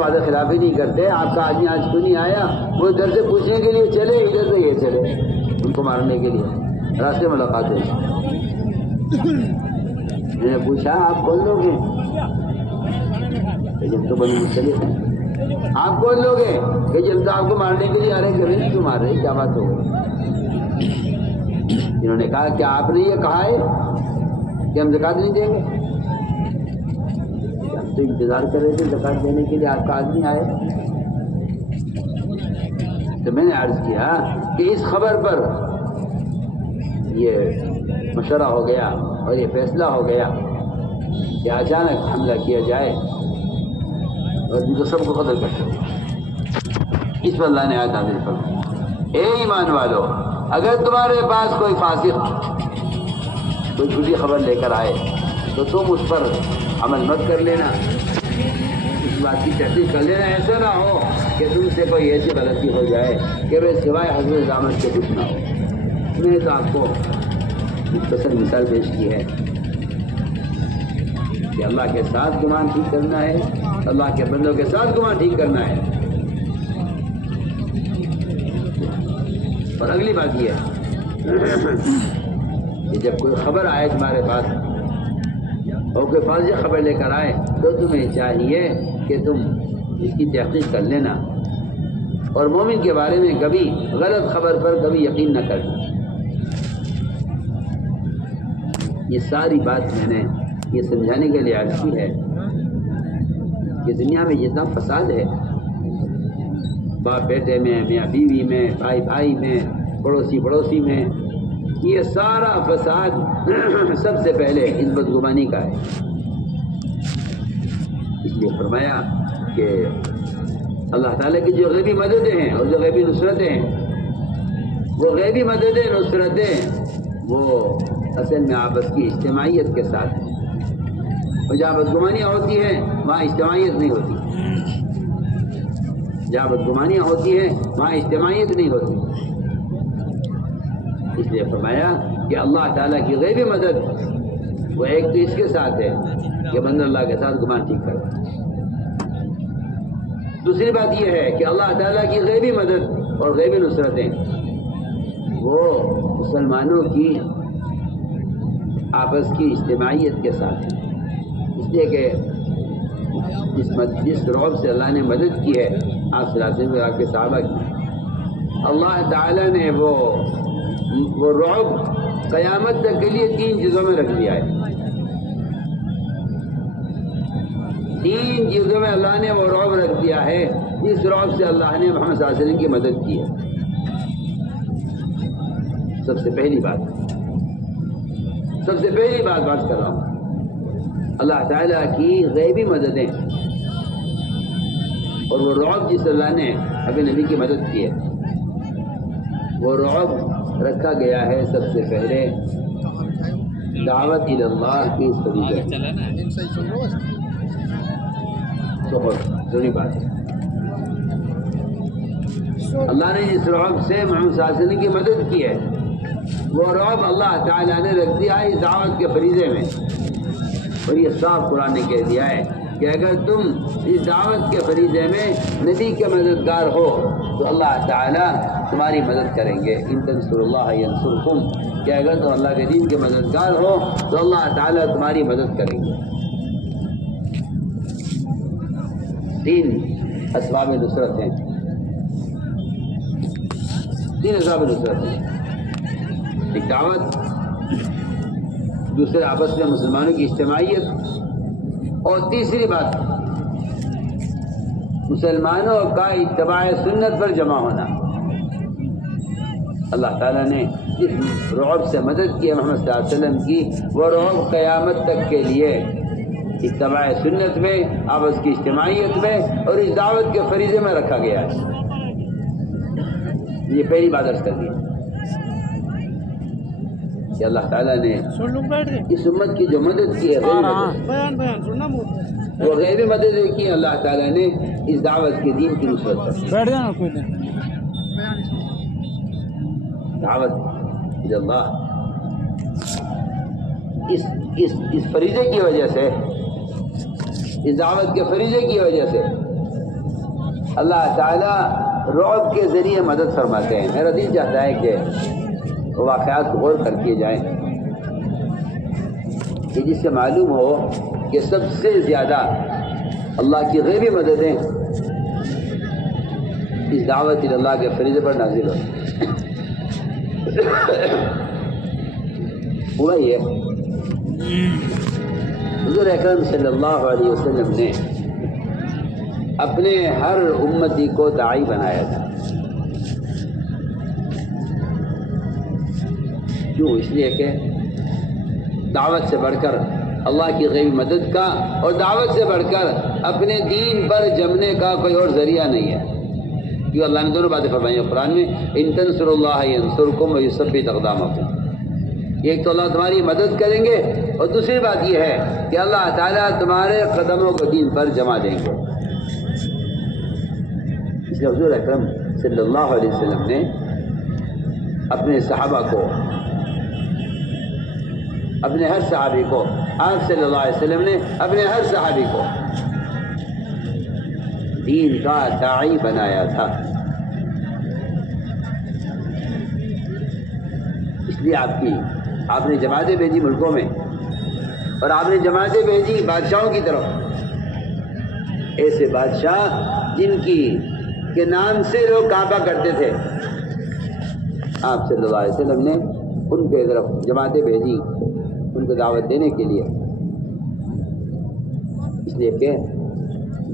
وعدہ خلافی نہیں کرتے، آپ کا آدمی آج کیوں نہیں آیا. وہ ادھر سے پوچھنے کے لیے چلے، ادھر سے یہ چلے ان کو مارنے کے لیے. راستے میں ملاقات ہوئی. میں نے پوچھا آپ کون لوگ ہیں؟ جب تو بنی مختلف ہیں. آپ کون لوگ ہیں کہ جب تو آپ کو مارنے کے لیے آ رہے ہیں، کیوں مار رہے، کیا بات ہو گئی؟ انہوں نے کہا کہ آپ نے یہ کہا ہے کہ ہم زکوٰۃ نہیں دیں گے. ہم تو انتظار کر رہے تھے زکوٰۃ دینے کے لیے، آپ کا آدمی آئے. تو میں نے عرض کیا کہ اس خبر پر یہ مشورہ ہو گیا اور یہ فیصلہ ہو گیا کہ اچانک حملہ کیا جائے اور ان کو سب کو قتل کر دیا. اس پر اللہ نے آیت نازل فرمائی، اے ایمان والو، اگر تمہارے پاس کوئی فاسق کوئی جھوٹی خبر لے کر آئے تو تم اس پر عمل مت کر لینا، اس بات کی تحقیق کر لینا. ایسا نہ ہو کہ تم سے کوئی ایسی غلطی ہو جائے کہ وہ سوائے حضرت احمد کے کچھ نہ ہو. میں نے تو آپ کو مختصر مثال پیش کی ہے کہ اللہ کے ساتھ گمان ٹھیک کرنا ہے, اللہ کے بندوں کے ساتھ گمان ٹھیک کرنا ہے. اور اگلی بات یہ ہے کہ جب کوئی خبر آئے تمہارے پاس اور کوئی فاضح خبر لے کر آئے تو تمہیں چاہیے کہ تم اس کی تحقیق کر لینا اور مومن کے بارے میں کبھی غلط خبر پر کبھی یقین نہ کرنا. یہ ساری بات میں نے یہ سمجھانے کے لیے عرض کی ہے کہ دنیا میں جتنا فساد ہے, باپ بیٹے میں, میاں بیوی میں, بھائی بھائی میں, پڑوسی پڑوسی میں, یہ سارا فساد سب سے پہلے اس بدگمانی کا ہے. اس لیے فرمایا کہ اللہ تعالیٰ کی جو غیبی مددیں ہیں اور جو غیبی نصرتیں ہیں, وہ غیبی مددیں نصرتیں وہ اصل میں آپس کی اجتماعیت کے ساتھ ہیں. اور جہاں بدگمانیاں ہوتی ہیں وہاں اجتماعیت نہیں ہوتی, جہاں بدگمانیاں ہوتی ہیں وہاں اجتماعیت نہیں ہوتی. اس لیے فرمایا کہ اللہ تعالیٰ کی غیبی مدد وہ ایک تو اس کے ساتھ ہے کہ بندہ اللہ کے ساتھ گمان ٹھیک کرے. دوسری بات یہ ہے کہ اللہ تعالیٰ کی غیبی مدد اور غیبی نصرتیں وہ مسلمانوں کی آپس کی اجتماعیت کے ساتھ ہیں. اس لیے کہ جس رعب سے اللہ نے مدد کی ہے آپ صلی اللہ علیہ وسلم آپ کے صحابہ کی, اللہ تعالیٰ نے وہ رعب قیامت تک کے لیے 3 چیزوں میں رکھ دیا ہے. 3 چیزوں میں اللہ نے وہ رعب رکھ دیا ہے جس رعب سے اللہ نے محمد صلی اللہ علیہ وسلم کی مدد کی ہے. سب سے پہلی بات بات کر رہا ہوں, اللہ تعالیٰ کی غیبی مددیں اور وہ رعب جس اللہ نے ابھی نبی کی مدد کی ہے, وہ رعب رکھا گیا ہے سب سے پہلے دعوت اللہ کی طریقے. بہت ضروری بات ہے. اللہ نے جس رعب سے محمد صلی اللہ علیہ وسلم کی مدد کی ہے وہ رعب اللہ تعالیٰ نے رکھ دیا ہے اس دعوت کے فریضے میں. اور یہ صاف قرآن نے کہہ دیا ہے کہ اگر تم اس دعوت کے فریضے میں نبی کے مددگار ہو تو اللہ تعالیٰ تمہاری مدد کریں گے. ان تنصروا اللہ ینصرکم, کہ اگر تم اللہ کے دین کے مددگار ہو تو اللہ تعالیٰ تمہاری مدد کریں گے. 3 اسباب نصرت ہیں, 3 اسباب نصرت ہیں. ایک دعوت, دوسرے آپس میں مسلمانوں کی اجتماعیت, اور تیسری بات مسلمانوں کا اتباع سنت پر جمع ہونا. اللہ تعالیٰ نے جس رعب سے مدد کی ہے محمد صلی اللہ علیہ وسلم کی, وہ رعب قیامت تک کے لیے اتباع سنت میں, آپس کی اجتماعیت میں اور اس دعوت کے فریضے میں رکھا گیا ہے. یہ پہلی بات عرض کر دی کہ اللہ تعالیٰ نے اس امت کی جو مدد کی ہے وہ غیبی مدد کی اللہ تعالیٰ نے اس دعوت کے دین کی نصرت پر. دعوت اللہ اس فریضے کی وجہ سے, اس دعوت کے فریضے کی وجہ سے اللہ تعالیٰ رعب کے ذریعے مدد فرماتے ہیں. میرا دل چاہتا ہے کہ وہ واقعات غور کر کیے جائیں کہ جس سے معلوم ہو کہ سب سے زیادہ اللہ کی غیبی مددیں اس دعوت اللہ کے فریضے پر نازل ہوئی. ہوا یہ حضور اکرم صلی اللہ علیہ وسلم نے اپنے ہر امتی کو داعی بنایا تھا. کیوں؟ اس لیے کہ دعوت سے بڑھ کر اللہ کی غیبی مدد کا اور دعوت سے بڑھ کر اپنے دین پر جمنے کا کوئی اور ذریعہ نہیں ہے. کیوں اللہ نے دونوں باتیں فرمائی ہیں قرآن میں, ان تنصروا اللہ ینصرکم ویثبت اقدامکم. ایک تو اللہ تمہاری مدد کریں گے اور دوسری بات یہ ہے کہ اللہ تعالیٰ تمہارے قدموں کو دین پر جما دیں گے. اس لیے حضور اکرم صلی اللہ علیہ وسلم نے اپنے صحابہ کو، اپنے ہر صحابی کو، آپ صلی اللہ علیہ وسلم نے اپنے ہر صحابی کو دین کا داعی بنایا تھا. اس لیے آپ نے جماعتیں بھیجی ملکوں میں، اور آپ نے جماعتیں بھیجی بادشاہوں کی طرف. ایسے بادشاہ جن کے نام سے لوگ کعبہ کرتے تھے، آپ صلی اللہ علیہ وسلم نے ان کے طرف جماعتیں بھیجی ان کو دعوت دینے کے لیے. اس لیے کہ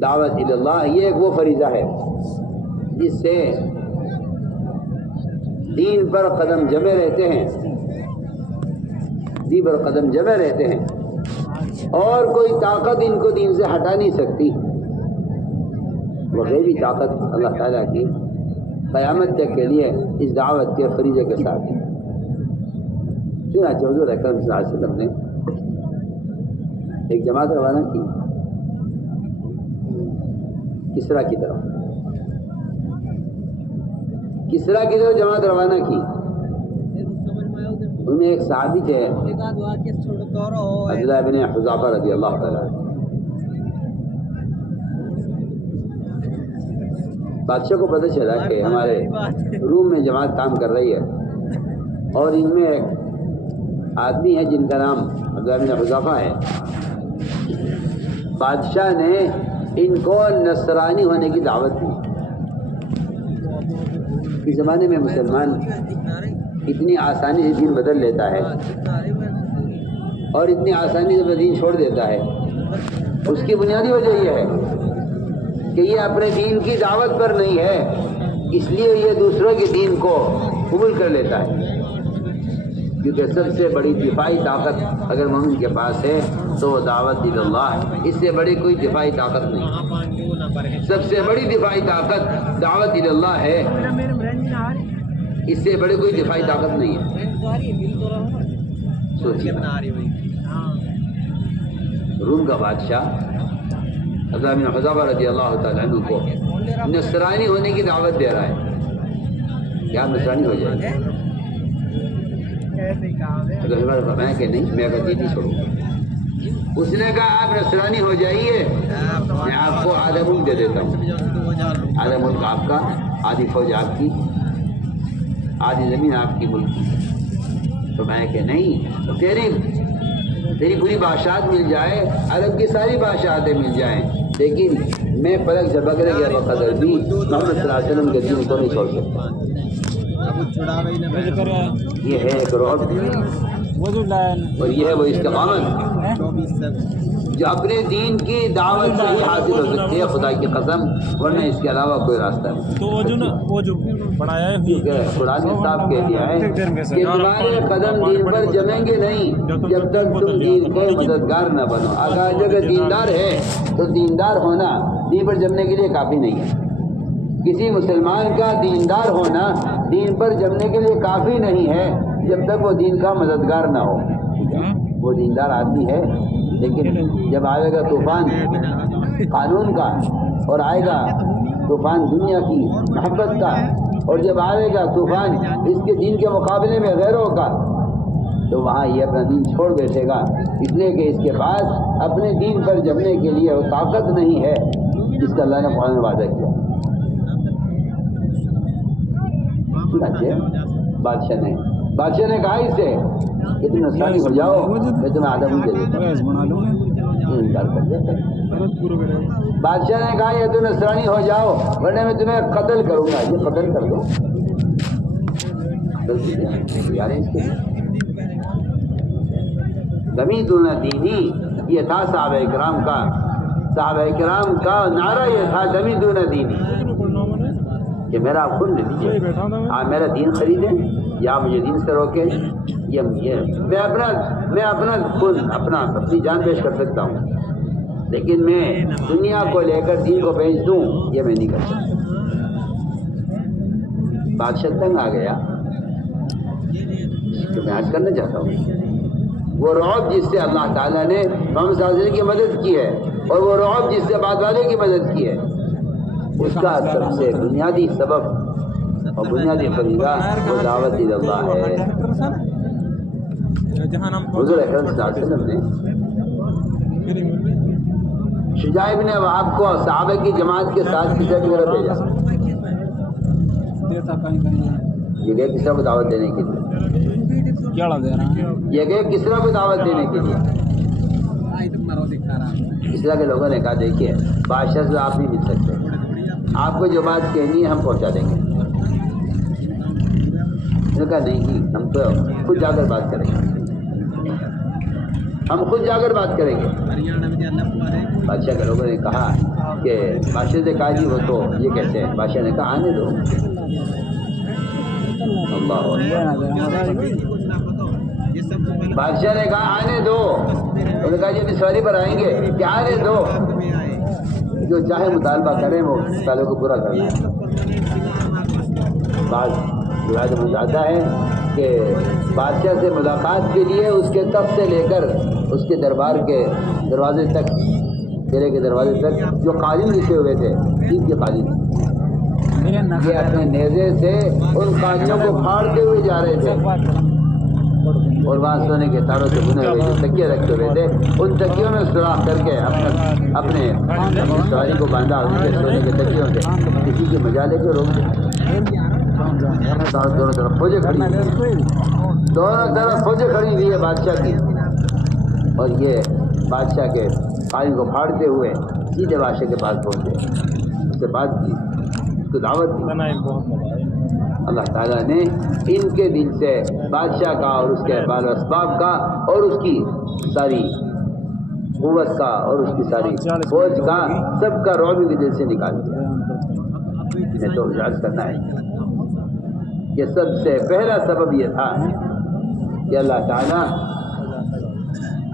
دعوت اللہ یہ ایک وہ فریضہ ہے جس سے دین پر قدم جمے رہتے ہیں، دین پر قدم جمے رہتے ہیں، اور کوئی طاقت ان کو دین سے ہٹا نہیں سکتی. وہ غیبی طاقت اللہ تعالیٰ کی قیامت تک کے لیے اس دعوت کے فریضے کے ساتھ ہے. چنانچہ حضور اکرم صلی اللہ علیہ وسلم نے ایک جماعت روانہ کی کسرا کی طرف جماعت روانہ کی. ان میں ایک صحابی تھے عبداللہ بن حذافہ رضی اللہ تعالیٰ. بادشاہ کو پتہ چلا کہ ہمارے روم میں جماعت کام کر رہی ہے، اور ان میں ایک آدمی ہے جن کا نام عبداللہ بن حذافہ ہے. بادشاہ نے ان کو نصرانی ہونے کی دعوت دی. اس زمانے میں مسلمان اتنی آسانی سے دین بدل لیتا ہے اور اتنی آسانی سے دین چھوڑ دیتا ہے. اس کی بنیادی وجہ یہ ہے کہ یہ اپنے دین کی دعوت پر نہیں ہے، اس لیے یہ دوسروں کے دین کو قبول کر لیتا ہے. کیونکہ سب سے بڑی دفاعی طاقت اگر مومن کے پاس ہے تو وہ دعوت اللہ ہے. اس سے بڑی کوئی دفاعی طاقت نہیں. سب سے بڑی دفاعی طاقت دعوت اللہ ہے، اس سے بڑی کوئی دفاعی طاقت نہیں ہے. روم کا بادشاہ عبداللہ بن حذافہ رضی اللہ تعالیٰ عنہ کو نصرانی ہونے کی دعوت دے رہا ہے کہ آپ نصرانی ہو جائیں. میں کہ نہیں، میں اگر دین چھوڑوں گا. اس نے کہا آپ نصرانی ہو جائیے، میں آپ کو آدھا ملک دے دیتا ہوں. آدھا ملک آپ کا، آدھی فوج آپ کی، آدھی زمین آپ کی ملک کی. تو میں کہ نہیں، تو تیری پوری بادشاہت مل جائے، عرب کی ساری بادشاہتیں مل جائیں، لیکن میں پلک جھپکنے کے بقدر بھی محمد صلی اللہ علیہ وسلم کے دین کو نہیں چھوڑ سکتا. یہ ہے ایک رعب، اور یہ ہے وہ استقامت جو اپنے دین کی دعوت سے ہی حاصل ہو سکتی ہے، خدا کی قسم، ورنہ اس کے علاوہ کوئی راستہ نہیں. تو وہ جو بڑھایا ہے قرآن نے صاحب کہہ دیا ہے کہ تمہارے قدم دین پر جمیں گے نہیں جب تک تم دین کے مددگار نہ بنو. اگر دیندار ہے تو دیندار ہونا دین پر جمنے کے لیے کافی نہیں ہے. کسی مسلمان کا دیندار ہونا دین پر جمنے کے لیے کافی نہیں ہے جب تک وہ دین کا مددگار نہ ہو. وہ دیندار آدمی ہے، لیکن جب آئے گا طوفان قانون کا، اور آئے گا طوفان دنیا کی محبت کا، اور جب آئے گا طوفان اس کے دین کے مقابلے میں غیروں کا، تو وہاں یہ اپنا دین چھوڑ بیٹھے گا. اس لیے کہ اس کے پاس اپنے دین پر جمنے کے لیے وہ طاقت نہیں ہے جس کا اللہ نے قرآن میں وعدہ کیا. بادشاہ نے کہا اس سے کہ تم نصرانی ہو جاؤ، میں تمہیں آدھا ملک دے دیتا ہوں. انکار کر دیا. بادشاہ نے کہا یہ تم نصرانی ہو جاؤ ورنہ میں تمہیں قتل کروں گا. یہ قتل کر دو. دمی دون دینی، یہ تھا صحابہ کرام کا نعرہ، یہ تھا دمی دون دینی، کہ میرا آپ خود لے لیجیے، آپ میرا دین خریدیں یا مجھے دین سے روکیں. میں اپنی جان پیش کر سکتا ہوں، لیکن میں دنیا کو لے کر دین کو بیچ دوں یہ میں نہیں کر سکتا. بادشاہ تنگ آ گیا. تو میں آج کرنا چاہتا ہوں وہ رعب جس سے اللہ تعالیٰ نے محمد صلی اللہ علیہ وسلم کی مدد کی ہے، اور وہ رعب جس سے بعد والے کی مدد کی ہے. اس کا سب سے بنیادی سبب اور بنیادی فریضہ وہ دعوت اللہ ہے۔ حضور اکرم صلی اللہ علیہ وسلم نے شجاع ابن وہاب کو صحابہ کی جماعت کے ساتھ کسی کی طرف بھیجا، یہ گئے کس طرح کو دعوت دینے کے لیے، یہ گئے کس طرح کو دعوت دینے کے لیے۔ اس طرح کے لوگوں نے کہا دیکھیے بادشاہ سے آپ نہیں مل سکتے، آپ کو جو بات کہنی ہے ہم پہنچا دیں گے۔ انہوں نے کہا نہیں جی ہم تو خود جا کر بات کریں گے، ہم خود جا کر بات کریں گے۔ بادشاہ کے لوگوں نے کہا کہ بادشاہ نے کہا جی وہ تو یہ کیسے ہیں؟ بادشاہ نے کہا آنے دو۔ اللہ بادشاہ نے کہا آنے دو، انہوں نے کہا جی ابھی سواری پر آئیں گے، کیا آنے دو، جو چاہے مطالبہ کریں وہ مطالبے کو پورا کرنا ہے۔ بعض روایت میں آتا ہے کہ بادشاہ سے ملاقات کے لیے اس کے تخت سے لے کر اس کے دربار کے دروازے تک، قلعے کے دروازے تک جو قالین لکھے ہوئے تھے عید کے قالین، یہ اپنے نیزے سے ان قالیوں کو پھاڑتے ہوئے جا رہے تھے، اور وہاں سونے کے تاروں سے بنے ہوئے جو تکیے رکھے ہوئے تھے ان تکیوں میں سوراخ کر کے اپنے سواری کو باندھا، ان کے سونے کے تکیوں سے کسی کے مجالے کو روک دیا۔ دونوں طرف فوجیں کھڑی، دونوں طرف فوجیں کھڑی ہوئی ہے بادشاہ کی، اور یہ بادشاہ کے قائم کو پھاڑتے ہوئے سیدھے بادشاہ کے پاس پہنچے، اس سے بات کی، اس کو دعوت دی۔ اللہ تعالیٰ نے ان کے دل سے بادشاہ کا اور اس کے بال اسباب کا اور اس کی ساری قوت کا اور اس کی ساری فوج کا سب کا رعب بھی دل سے نکال دیا۔ میں تو اجازت کرنا ہے کہ سب سے پہلا سبب یہ تھا کہ اللہ تعالیٰ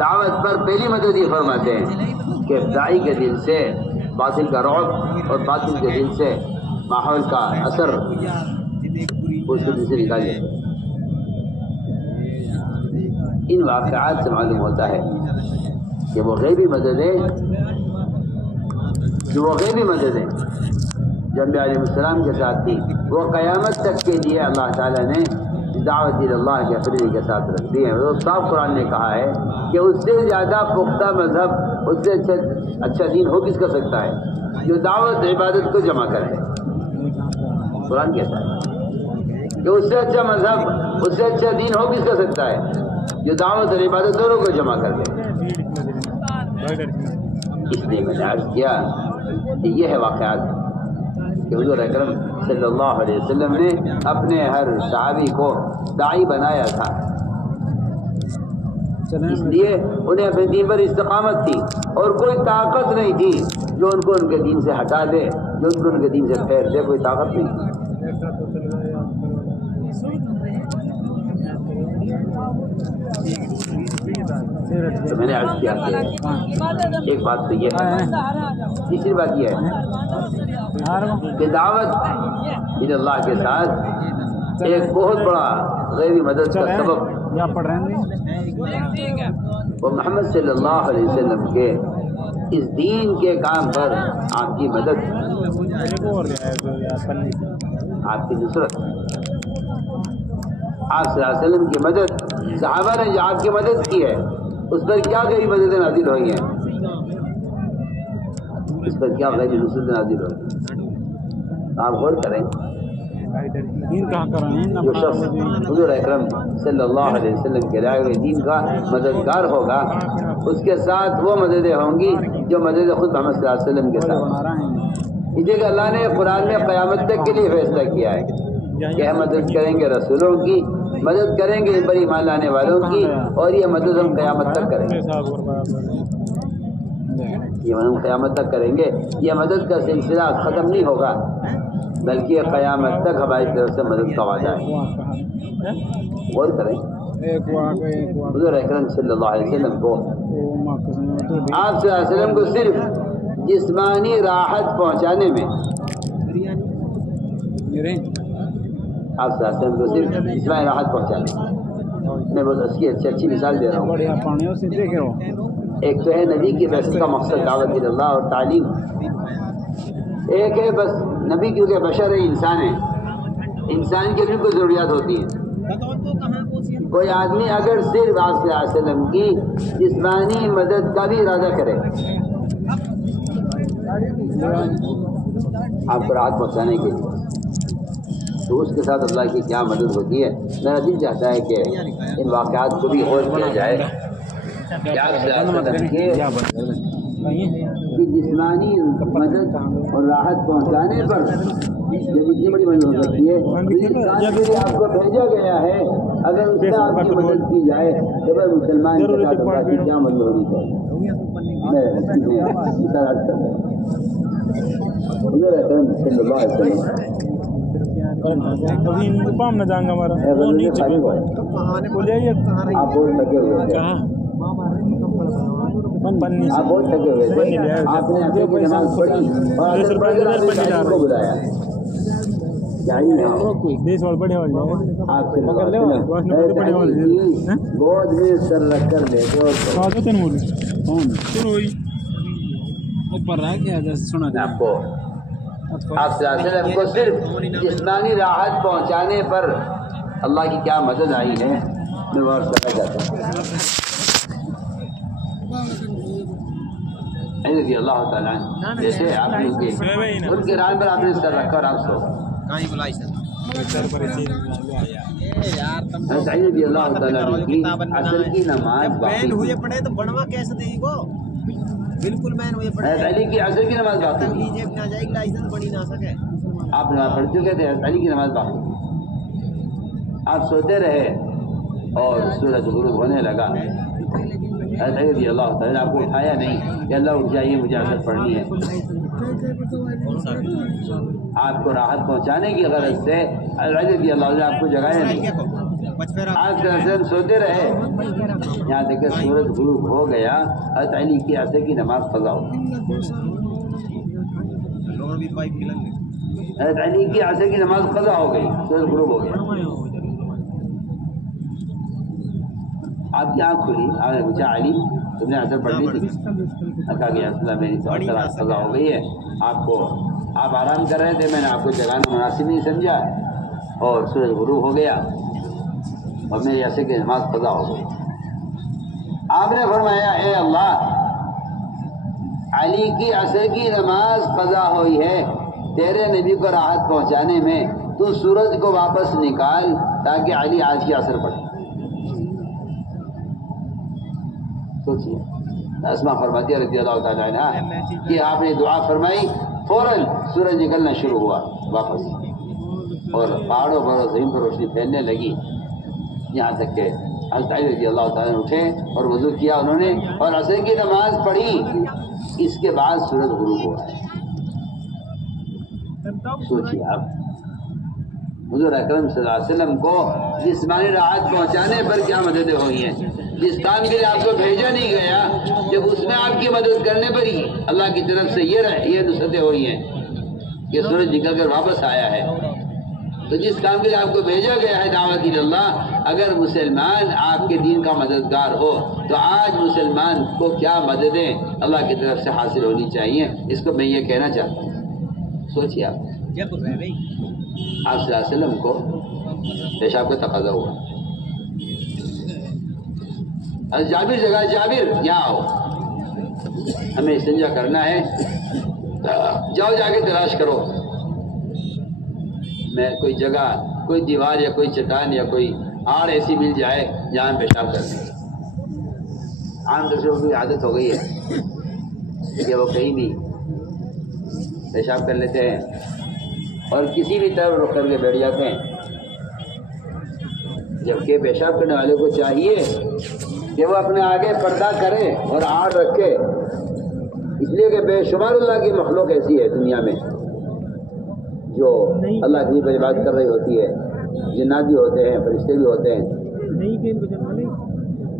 دعوت پر پہلی مدد یہ فرماتے ہیں کہ داعی کے دل سے باطل کا رعب اور باطل کے دل سے ماحول کا اثر اس کے دل سے نکالے۔ ان واقعات سے معلوم ہوتا ہے کہ وہ غیبی مددیں جو انبیاء علیہ السلام کے ساتھ تھی وہ قیامت تک کے لیے اللہ تعالیٰ نے دعوت اللہ کے فریضے کے ساتھ رکھ دی ہیں۔ وہ صاف قرآن نے کہا ہے کہ اس سے زیادہ پختہ مذہب، اس سے اچھا دین ہو کس کر سکتا ہے جو دعوت عبادت کو جمع کرے۔ قرآن کہتا ہے کہ اس سے اچھا مذہب، اس سے اچھا دین ہو کس کر سکتا ہے جو دعوت اور عبادت دونوں کو جمع کر دے۔ اس لیے میں نے عرض کیا کہ یہ ہے واقعات کہ حضور اکرم صلی اللہ علیہ وسلم نے اپنے ہر صحابی کو داعی بنایا تھا، اس لیے انہیں اپنے دین پر استقامت تھی اور کوئی طاقت نہیں تھی جو ان کو ان کے دین سے ہٹا دے، جو ان کو ان کے دین سے پھیر دے، کوئی طاقت نہیں تھی۔ تو میں نے عرض کیا کہ ایک بات تو یہ ہے، تیسری بات یہ ہے کہ دعوت اللہ کے ساتھ ایک بہت بڑا غیبی مدد کا سبب وہ محمد صلی اللہ علیہ وسلم کے اس دین کے کام پر آپ کی مدد، آپ کی نصرت، آپ صلی اللہ علیہ وسلم کی مدد، صحابہ نے جو آپ کی مدد کی ہے اس پر کیا غیبی مددیں نازل ہوئی ہیں، اس پر کیا غیبی نصرتیں نازل ہوئی ہیں، آپ غور کریں۔ جو شخص حضور اکرم صلی اللہ علیہ وسلم کے لائے ہوئے دین کا مددگار ہوگا اس کے ساتھ وہ مددیں ہوں گی جو مدد خود محمد صلی اللہ علیہ وسلم کے ساتھ۔ اسے کہ اللہ نے قرآن میں قیامت تک کے لیے فیصلہ کیا ہے کہ ہم مدد کریں گے رسولوں کی، مدد کریں گے بڑی ایمان لانے والوں کی، اور یہ مدد ہم قیامت تک کریں گے، یہ ہم قیامت تک کریں گے۔ یہ مدد کا سلسلہ ختم نہیں ہوگا بلکہ قیامت تک ہماری طرف سے مدد کا وعدہ ہے۔ غور کریں، حضور اکرم صلی اللہ علیہ وسلم کو، آپ صلی اللہ علیہ وسلم کو صرف جسمانی راحت پہنچانے میں، آپ صلی اللہ علیہ وسلم کو صرف جسمانی راحت پہنچانے میں بہت اچھی مثال دے رہا ہوں۔ ایک تو ہے نبی کی بعثت کا مقصد دعوت اللہ اور تعلیم، ایک ہے بس نبی کیونکہ بشر ہے، انسان ہے، انسان کی بھی کوئی ضروریات ہوتی ہیں. کوئی آدمی اگر صرف آپ صلی اللہ علیہ وسلم کی جسمانی مدد کا بھی ارادہ کرے آپ کو راحت پہنچانے کے لیے، تو اس کے ساتھ اللہ کی کیا مدد ہوتی ہے. میرا دل چاہتا ہے کہ ان واقعات کو بھی غور کیا جائے کہ آپ صلی اللہ علیہ وسلم کی جسمانی مدد اور راحت پہنچانے پر جب اتنی بڑی مدد ہو سکتی ہے انسان کے لیے آپ کو بھیجا گیا ہے، اگر اس سے آپ کی مدد کی جائے تو پھر مسلمان کے ساتھ اللہ کی کیا مدد ہونی چاہیے. پام نہ جائیں گا ہمارا آپ بہت تھکے ہوئے تھے، آپ بہت تھکے ہوئے تھے، آپ نے اپنے کی نماز پڑھی اور اثر پڑھ کر اپنے شاہد کو بلایا. آپ سے گود میں سر رکھ کر لے آپ کو آپ کو صرف جسمانی راحت پہنچانے پر اللہ کی کیا مدد آئی ہے میں وہ سمجھ جاتا ہوں. اللہ تعالیٰ جیسے آپ ان کے ران پر آپ نے سر رکھا اور آپ سو اللہ تعالیٰ کی اصل کی نماز باقی پڑھے تو بڑھوا کیسے دے گو بالکل میں ہوئے پڑھے علی کی اصل کی نماز باقی نہ جائے گی لائسنس بڑی نہ سکے. آپ نماز پڑھ چکے تھے، علی کی نماز باقی. آپ سوتے رہے اور سورج غروب ہونے لگا، رضی اللہ تعالیٰ نے آپ کو اٹھایا نہیں کہ اللہ اٹھ جائیے مجھے اثر پڑھنی ہے. آپ کو راحت پہنچانے کی غرض سے رضی اللہ نے آپ کو جگایا نہیں. آپ سوتے رہے یہاں تک کہ سورج غروب ہو گیا. حضرت علی کی عصر کی نماز قضا ہو گئی. حضرت علی کی عصر کی نماز قضا ہو گئی، سورج غروب ہو گیا. آپ کی آنکھ کھلی، آپ نے پوچھا علی تم نے عصر پڑھ لی تھی؟ کہا کہ رسول اللہ میری تو عصر قضا ہو گئی ہے. آپ آرام کر رہے تھے، میں نے آپ کو جگانا مناسب نہیں سمجھا اور سورج غروب ہو گیا اور میری عصر کی نماز قضا ہو گئی. آپ نے فرمایا اے اللہ، علی کی عصر کی نماز قضا ہوئی ہے، تیرے نبی کو راحت پہنچانے میں تو سورج کو واپس نکال تاکہ علی آج کی عصر پڑھے. سوچیے اسما فرماتی ہے رضی اللہ تعالیٰ عنہ کہ آپ نے دعا فرمائی، فوراً سورج نکلنا شروع ہوا واپس اور پہاڑوں پر اور زمین پر روشنی پھیلنے لگی، یہاں تک کہ حضرت علی رضی اللہ تعالیٰ نے اٹھے اور وضو کیا انہوں نے اور عصر کی نماز پڑھی. اس کے بعد سورج غروب ہوا ہے. سوچیے آپ حضور اکرم صلی اللہ علیہ وسلم کو جسمانی راحت پہنچانے پر کیا مددیں ہوئی ہیں. جس کام کے لیے آپ کو بھیجا نہیں گیا، جب اس میں آپ کی مدد کرنے پر ہی اللہ کی طرف سے یہ نصرتیں ہوئی ہیں کہ سورج نکل کر واپس آیا ہے. تو جس کام کے لیے آپ کو بھیجا گیا ہے دعوت اللہ، اگر مسلمان آپ کے دین کا مددگار ہو تو آج مسلمان کو کیا مددیں اللہ کی طرف سے حاصل ہونی چاہیے، اس کو میں یہ کہنا چاہتا ہوں. سوچیے آپ صلی اللہ علیہ وسلم کو پیشاب کا تقاضا ہوا. جابر جگہ جابر یہاں آؤ، ہمیں استنجا کرنا ہے، جاؤ جا کے تلاش کرو میں کوئی جگہ، کوئی دیوار یا کوئی چٹان یا کوئی آڑ ایسی مل جائے جہاں پیشاب کر دیں. عام طور سے ان کی عادت ہو گئی ہے کہ وہ کہیں بھی پیشاب کر لیتے ہیں اور کسی بھی طرف رخ کر کے بیٹھ جاتے ہیں، جبکہ پیشاب کرنے والے کو چاہیے کہ وہ اپنے آگے پردہ کرے اور آڑ رکھے، اس لیے کہ بے شمار اللہ کی مخلوق ایسی ہے دنیا میں جو اللہ کی عبادت کر رہی ہوتی ہے. جنات بھی ہوتے ہیں، فرشتے بھی ہوتے ہیں،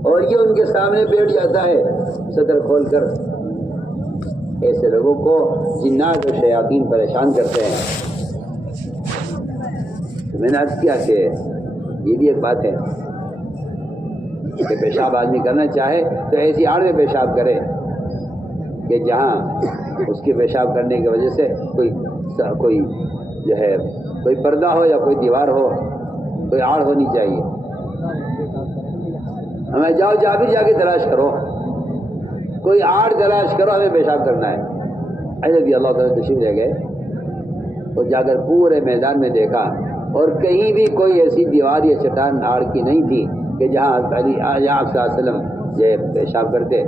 اور یہ ان کے سامنے بیٹھ جاتا ہے صدر کھول کر. ایسے لوگوں کو جنات اور شیاطین پریشان کرتے ہیں. تو میں نے عرض کیا کہ یہ بھی ایک بات ہے کہ پیشاب آدمی کرنا چاہے تو ایسی آڑ میں پیشاب کرے کہ جہاں اس کے پیشاب کرنے کی وجہ سے کوئی جو ہے کوئی پردہ ہو یا کوئی دیوار ہو، کوئی آڑ ہونی چاہیے. ہمیں جاؤ جابر جا کے تلاش کرو، کوئی آڑ تلاش کرو، ہمیں پیشاب کرنا ہے. ایسے بھی اللہ تعالیٰ تشریف لے گئے اور جا کر پورے میدان میں دیکھا اور کہیں بھی کوئی ایسی دیوار یا چٹان آڑ کی نہیں تھی کہ جہاں آپ صلی اللہ علیہ وسلم یہ پیشاب کرتے.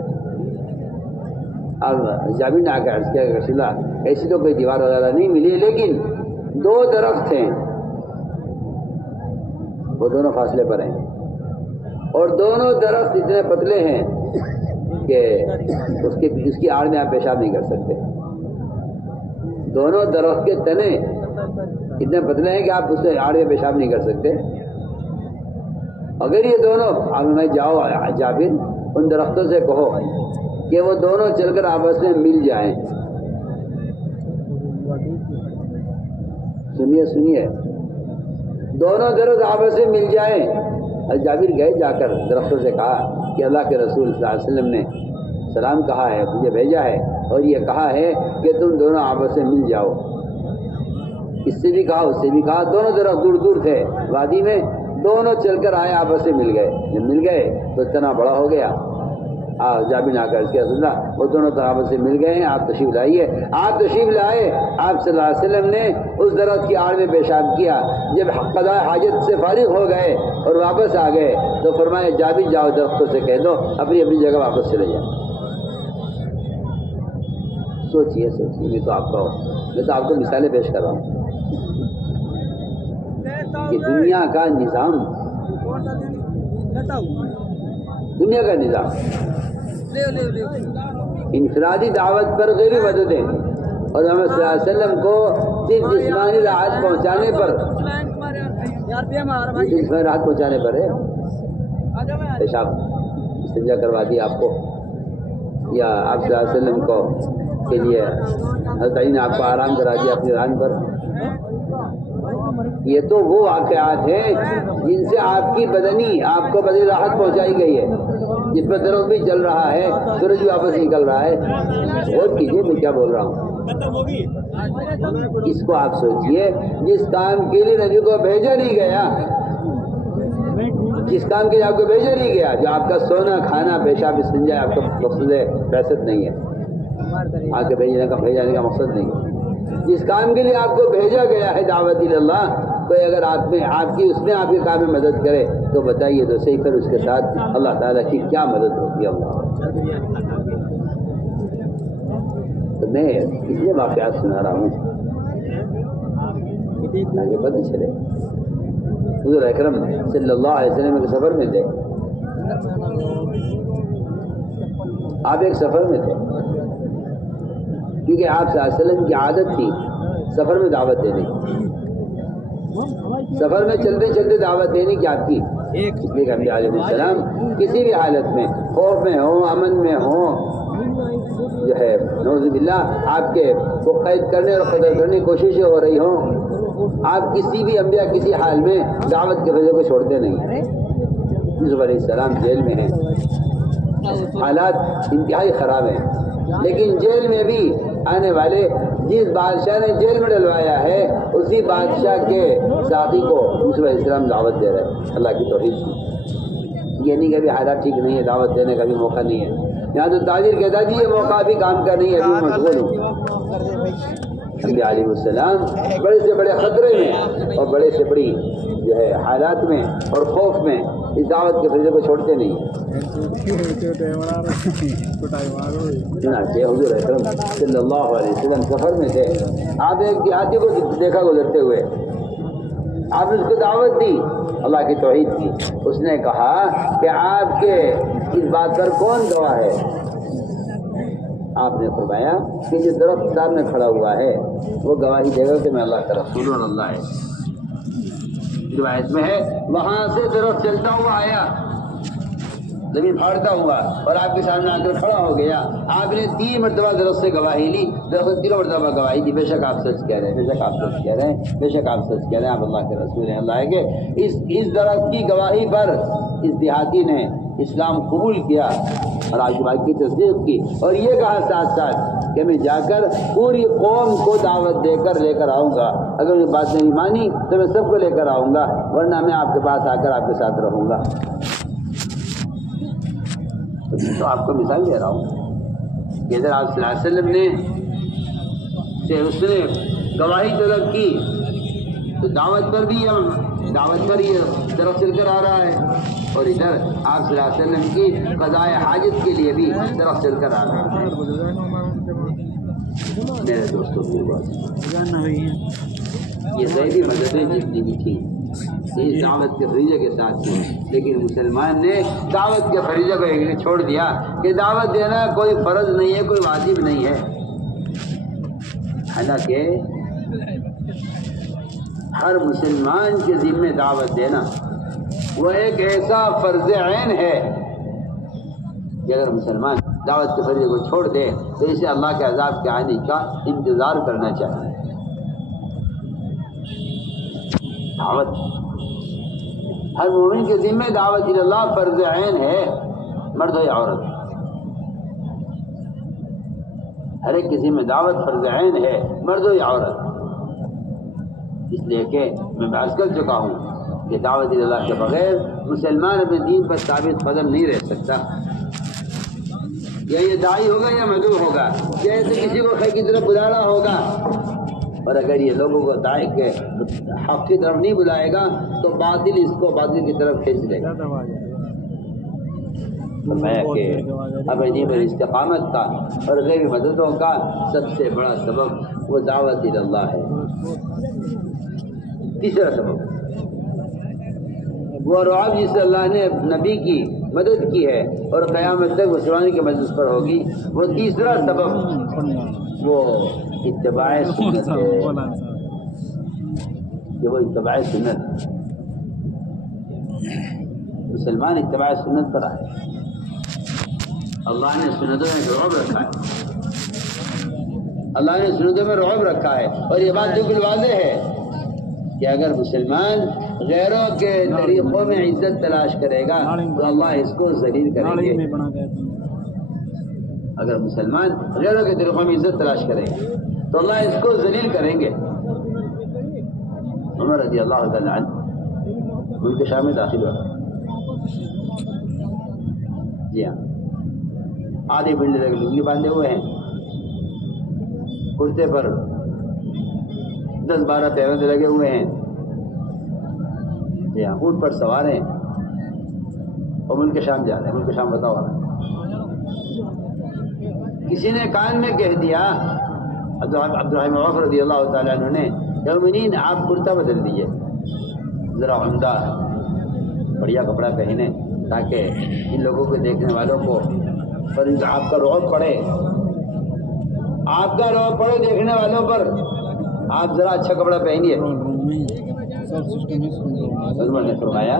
اب جابر نے آ کے عرض کیا کہ رسول اللہ ایسی تو کوئی دیوار وغیرہ نہیں ملی، لیکن 2 درخت ہیں، وہ دونوں فاصلے پر ہیں اور دونوں درخت اتنے پتلے ہیں کہ اس کی آڑ میں آپ پیشاب نہیں کر سکتے. دونوں درخت کے تنے اتنے پتلے ہیں کہ آپ اس سے آڑ میں پیشاب نہیں کر سکتے. اگر یہ دونوں اب میں جاؤ جابر ان درختوں سے کہو کہ وہ دونوں چل کر آپس میں مل جائیں. سنیے دونوں درخت آپس میں مل جائیں. جابر گئے، جا کر درختوں سے کہا کہ اللہ کے رسول صلی اللہ علیہ وسلم نے سلام کہا ہے، مجھے بھیجا ہے اور یہ کہا ہے کہ تم دونوں آپس میں مل جاؤ. اس سے بھی کہا اس سے بھی کہا. دونوں درخت دور دور تھے وادی میں، دونوں چل کر آئے، آپس میں مل گئے. جب مل گئے تو اتنا بڑا ہو گیا. جابر نے آ کر کیا رسول اللہ وہ دونوں تو آپس سے مل گئے ہیں، آپ تشریف لائیے. آپ تشریف لائے، آپ صلی اللہ علیہ وسلم نے اس درخت کی آڑ میں پیشاب کیا. جب قضاء حاجت سے فارغ ہو گئے اور واپس آ گئے تو فرمایا جابر جاؤ درختوں سے کہہ دو اپنی اپنی جگہ واپس چلے جائیں. سوچیے میں تو آپ کو مثالیں پیش کر رہا ہوں کہ دنیا کا نظام انفرادی دعوت پر غیر مددیں اور ہمیں صلی اللہ علیہ وسلم کو صرف جسمانی راحت پہنچانے پر ہے. پیشاب استنجا کروا دیا آپ کو، یا آپ صلی اللہ علیہ وسلم کو کے لیے حضرت علی نے آپ کو آرام کرا دیا اپنی ران پر. یہ تو وہ واقعات ہیں جن سے آپ کی بدنی آپ کو بدنی راحت پہنچائی گئی ہے، جس پر درخت بھی چل رہا ہے، سورج بھی واپس نکل رہا ہے. غور کیجیے میں کیا بول رہا ہوں. اس کو آپ سوچیے جس کام کے لیے نبی کو بھیجا نہیں گیا، جس کام کے لیے آپ کو بھیجا نہیں گیا، جو آپ کا سونا کھانا پیشاب استنجا آپ کا مقصد بعثت نہیں ہے، آپ کے بھیجانے کا مقصد نہیں ہے. جس کام کے لیے آپ کو بھیجا گیا ہے دعوت اللہ، کوئی اگر آپ کے کام میں مدد کرے تو بتائیے تو صحیح، پھر اس کے ساتھ اللہ تعالیٰ کی کیا مدد ہوتی ہے. اللہ تو میں اس لیے واقعات سنا رہا ہوں تاکہ پتہ چلے. حضور اکرم صلی اللہ علیہ وسلم کے سفر میں تھے، آپ ایک سفر میں تھے کیونکہ آپ صلی اللہ علیہ وسلم کی عادت تھی سفر میں دعوت دینے کی، سفر میں چلتے چلتے دعوت دینے کی آپ کی. اس لیے کہ انبیاء علیہ السلام کسی بھی حالت میں، خوف میں ہوں، امن میں ہوں، جو ہے نعوذ باللہ آپ کے کو قید کرنے اور قدر کرنے کی کوششیں ہو رہی ہوں، آپ کسی بھی انبیاء کسی حال میں دعوت کے وجہ کو چھوڑتے نہیں. یوسف علیہ السلام جیل میں ہیں، حالات انتہائی خراب ہیں، لیکن جیل میں بھی آنے والے جس بادشاہ نے جیل میں ڈلوایا ہے اسی بادشاہ کے ساتھی کو یوسف علیہ السلام دعوت دے رہے ہیں اللہ کی توحید کی. یہ نہیں کہ ابھی حالات ٹھیک نہیں ہے، دعوت دینے کا بھی موقع نہیں ہے. یہاں تو تاجر کہتا جی یہ موقع ابھی کام کا نہیں ہے، ابھی مشغول ہوں. انبیاء علیہ السلام بڑے سے بڑے خطرے میں اور بڑے سے بڑی جو ہے حالات میں اور خوف میں اس دعوت کے فریضے کو چھوڑتے نہیں. چنانچہ حضور اکرم صلی اللہ علیہ وسلم سفر میں تھے، آپ نے ایک دیہاتی کو دیکھا گزرتے ہوئے، آپ نے اس کو دعوت دی اللہ کی توحید کی. اس نے کہا کہ آپ کے اس بات پر کون گواہ ہے؟ آپ نے فرمایا کہ جو درخت سامنے کھڑا ہوا ہے وہ گواہی دے گا کہ میں اللہ کا رسول اور اللہ ہے. روایت میں ہے وہاں سے درخت چلتا ہوا آیا، زمین پھاڑتا ہوا اور آپ کے سامنے آ کر کھڑا ہو گیا. آپ نے 3 مرتبہ درخت سے گواہی لی، درخت 3 مرتبہ گواہی دی، بے شک آپ سچ کہہ رہے ہیں، بے شک آپ سچ کہہ رہے ہیں، بے شک آپ سچ کہہ رہے ہیں، آپ اللہ کے رسول ہیں. اللہ ہے کہ اس درخت کی گواہی پر اس دیہاتی نے، اسلام قبول کیا اور آپ کی بات کی تصدیق کی، اور یہ کہا ساتھ ساتھ کہ میں جا کر پوری قوم کو دعوت دے کر لے کر آؤں گا، اگر یہ بات نہیں مانی تو میں سب کو لے کر آؤں گا، ورنہ میں آپ کے پاس آ کر آپ کے ساتھ رہوں گا۔ تو آپ کو مثال دے رہا ہوں کہ ادھر آپ صلی اللہ علیہ وسلم نے اس نے گواہی طلب کی تو دعوت پر بھی دعوت پر یہ طرف چل کر آ رہا ہے، اور ادھر آپ صلی اللہ علیہ وسلم کی قضاء حاجت کے لیے بھی طرف چل کر آ رہا ہے۔ میرے دوستوں کی بات یہ غیبی مددیں جتنی بھی تھیں یہ دعوت کے فریضے کے ساتھ تھی، لیکن مسلمان نے دعوت کے فریضے کو ایک چھوڑ دیا کہ دعوت دینا کوئی فرض نہیں ہے، کوئی واجب نہیں ہے، حالانکہ ہر مسلمان کے ذمہ دعوت دینا وہ ایک ایسا فرض عین ہے کہ اگر مسلمان دعوت کے فریضے کو چھوڑ دے تو اسے اللہ کے عذاب کے آنے کا انتظار کرنا چاہیے۔ دعوت ہر مومن کے ذمہ دعوت اللہ فرض عین ہے، مرد ہو یا عورت، ہر ایک کسی میں دعوت فرض عین ہے، مرد ہو یا عورت، اس لیے کہ میں بحث کر چکا ہوں کہ دعوت اللہ کے بغیر مسلمان اپنے دین پر ثابت قدم نہیں رہ سکتا، یا یہ داعی ہوگا یا مدعو ہوگا، یا ایسے کسی کو خیر کی طرف بلانا ہوگا، اور اگر یہ لوگوں کو داعی کے حق کی طرف نہیں بلائے گا تو باطل اس کو باطل کی طرف کھینچ لے گا۔ فرمایا کہ اپنے دین پر استقامت کا اور غیبی مددوں کا سب سے بڑا سبب وہ دعوت اللہ ہے۔ تیسرا سبب وہ رعب جس سے اللہ نے نبی کی مدد کی ہے اور قیامت تک مسلمانوں کی مدد پر ہوگی، وہ تیسرا سبب وہ اتباع سنت ہے، کہ وہ اتباع سنت، مسلمان اتباع سنت پر آئے۔ اللہ نے سنتوں میں رعب رکھا ہے، اللہ نے سنتوں میں رعب رکھا ہے، اور یہ بات بالکل واضح ہے کہ اگر مسلمان غیروں کے طریقوں میں عزت تلاش کرے گا تو اللہ اس کو ذلیل کریں گے۔ اگر مسلمان غیروں کے طریقوں میں عزت تلاش کرے گا تو اللہ اس کو ذلیل کریں گے۔ عمر رضی اللہ تعالیٰ عنہ ملک شام میں داخل ہوا، جی ہاں، آدھی پنڈے تک لنگی باندھے ہوئے ہیں، کرتے پر 10-12 پیوند لگے ہوئے ہیں، جی ہاں، اونٹ پر سوار ہیں اور ملک شام جا رہے ہیں۔ ملک شام بتاؤ، کسی نے کان میں کہہ دیا عبدالرحمن عوف رضی اللہ تعالیٰ عنہ نے، مومنین آپ کرتا بدل دیجیے، ذرا عمدہ بڑھیا کپڑا پہنے تاکہ ان لوگوں کو دیکھنے والوں کو پر آپ کا رعب پڑے، آپ کا رعب پڑے دیکھنے والوں پر، آپ ذرا اچھا کپڑا پہنیے۔ حضرت نے فرمایا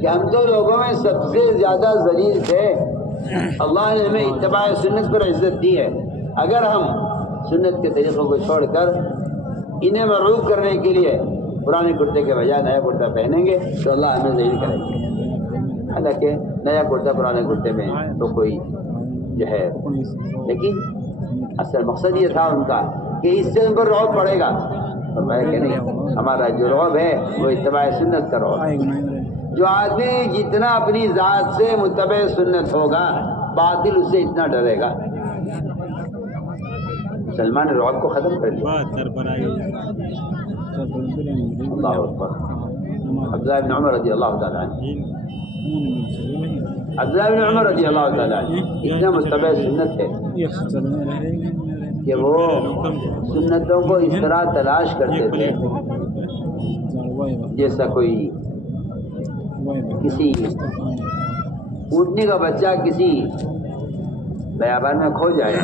کہ ہم تو لوگوں میں سب سے زیادہ ذلیل تھے، اللہ نے ہمیں اتباع سنت پر عزت دی ہے، اگر ہم سنت کے طریقوں کو چھوڑ کر انہیں مرغوب کرنے کے لیے پرانے کرتے کے بجائے نیا کرتا پہنیں گے تو اللہ ہمیں ذلیل کرے گا۔ حالانکہ نیا کرتا پرانے کرتے میں تو کوئی جو ہے، لیکن اصل مقصد یہ تھا ان کا کہ اس سے ان پر رعب پڑے گا، اور میں کہ نہیں، ہمارا جو رعب ہے وہ اتباع سنت کا رعب ہے۔ جو آدمی جتنا اپنی ذات سے متبع سنت ہوگا باطل اس سے اتنا ڈرے گا۔ مسلمان نے رعب کو ختم کر دیا۔ اللہ اکبر۔ عبداللہ بن عمر رضی اللہ تعالیٰ عنہ، عبداللہ بن عمر رضی اللہ تعالیٰ عنہ اتنا متبع سنت ہے کہ وہ سنتوں کو اس طرح تلاش کرتے تھے جیسا کوئی کسی اونٹنی کا بچہ کسی بیابان میں کھو جائے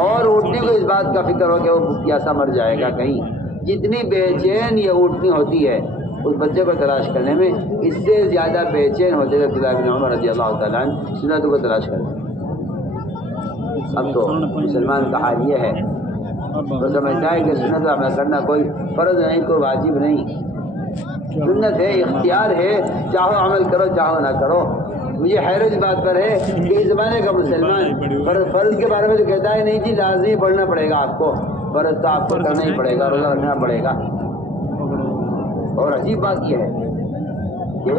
اور اونٹنی کو اس بات کا فکر ہو کہ وہ پیاسا مر جائے گا کہیں، جتنی بے چین یہ اونٹنی ہوتی ہے اس بچے کو تلاش کرنے میں، اس سے زیادہ بے چین ہوتے تھے عبداللہ بن عمر رضی اللہ تعالیٰ عنہ سنتوں کو تلاش کرتے۔ اب تو مسلمان کا حال یہ ہے، تو سمجھتا ہے کہ سنت عمل کرنا کوئی فرض نہیں، کوئی واجب نہیں، سنت ہے، اختیار ہے، چاہو عمل کرو چاہو نہ کرو، مجھے حیرت اس بات پر ہے کہ اس زمانے کا مسلمان فرض کے بارے میں تو کہتا ہے نہیں جی لازمی پڑھنا پڑے گا آپ کو، فرض تو آپ کو کرنا ہی پڑے گا، روزہ رکھنا پڑے گا۔ اور عجیب بات یہ ہے کہ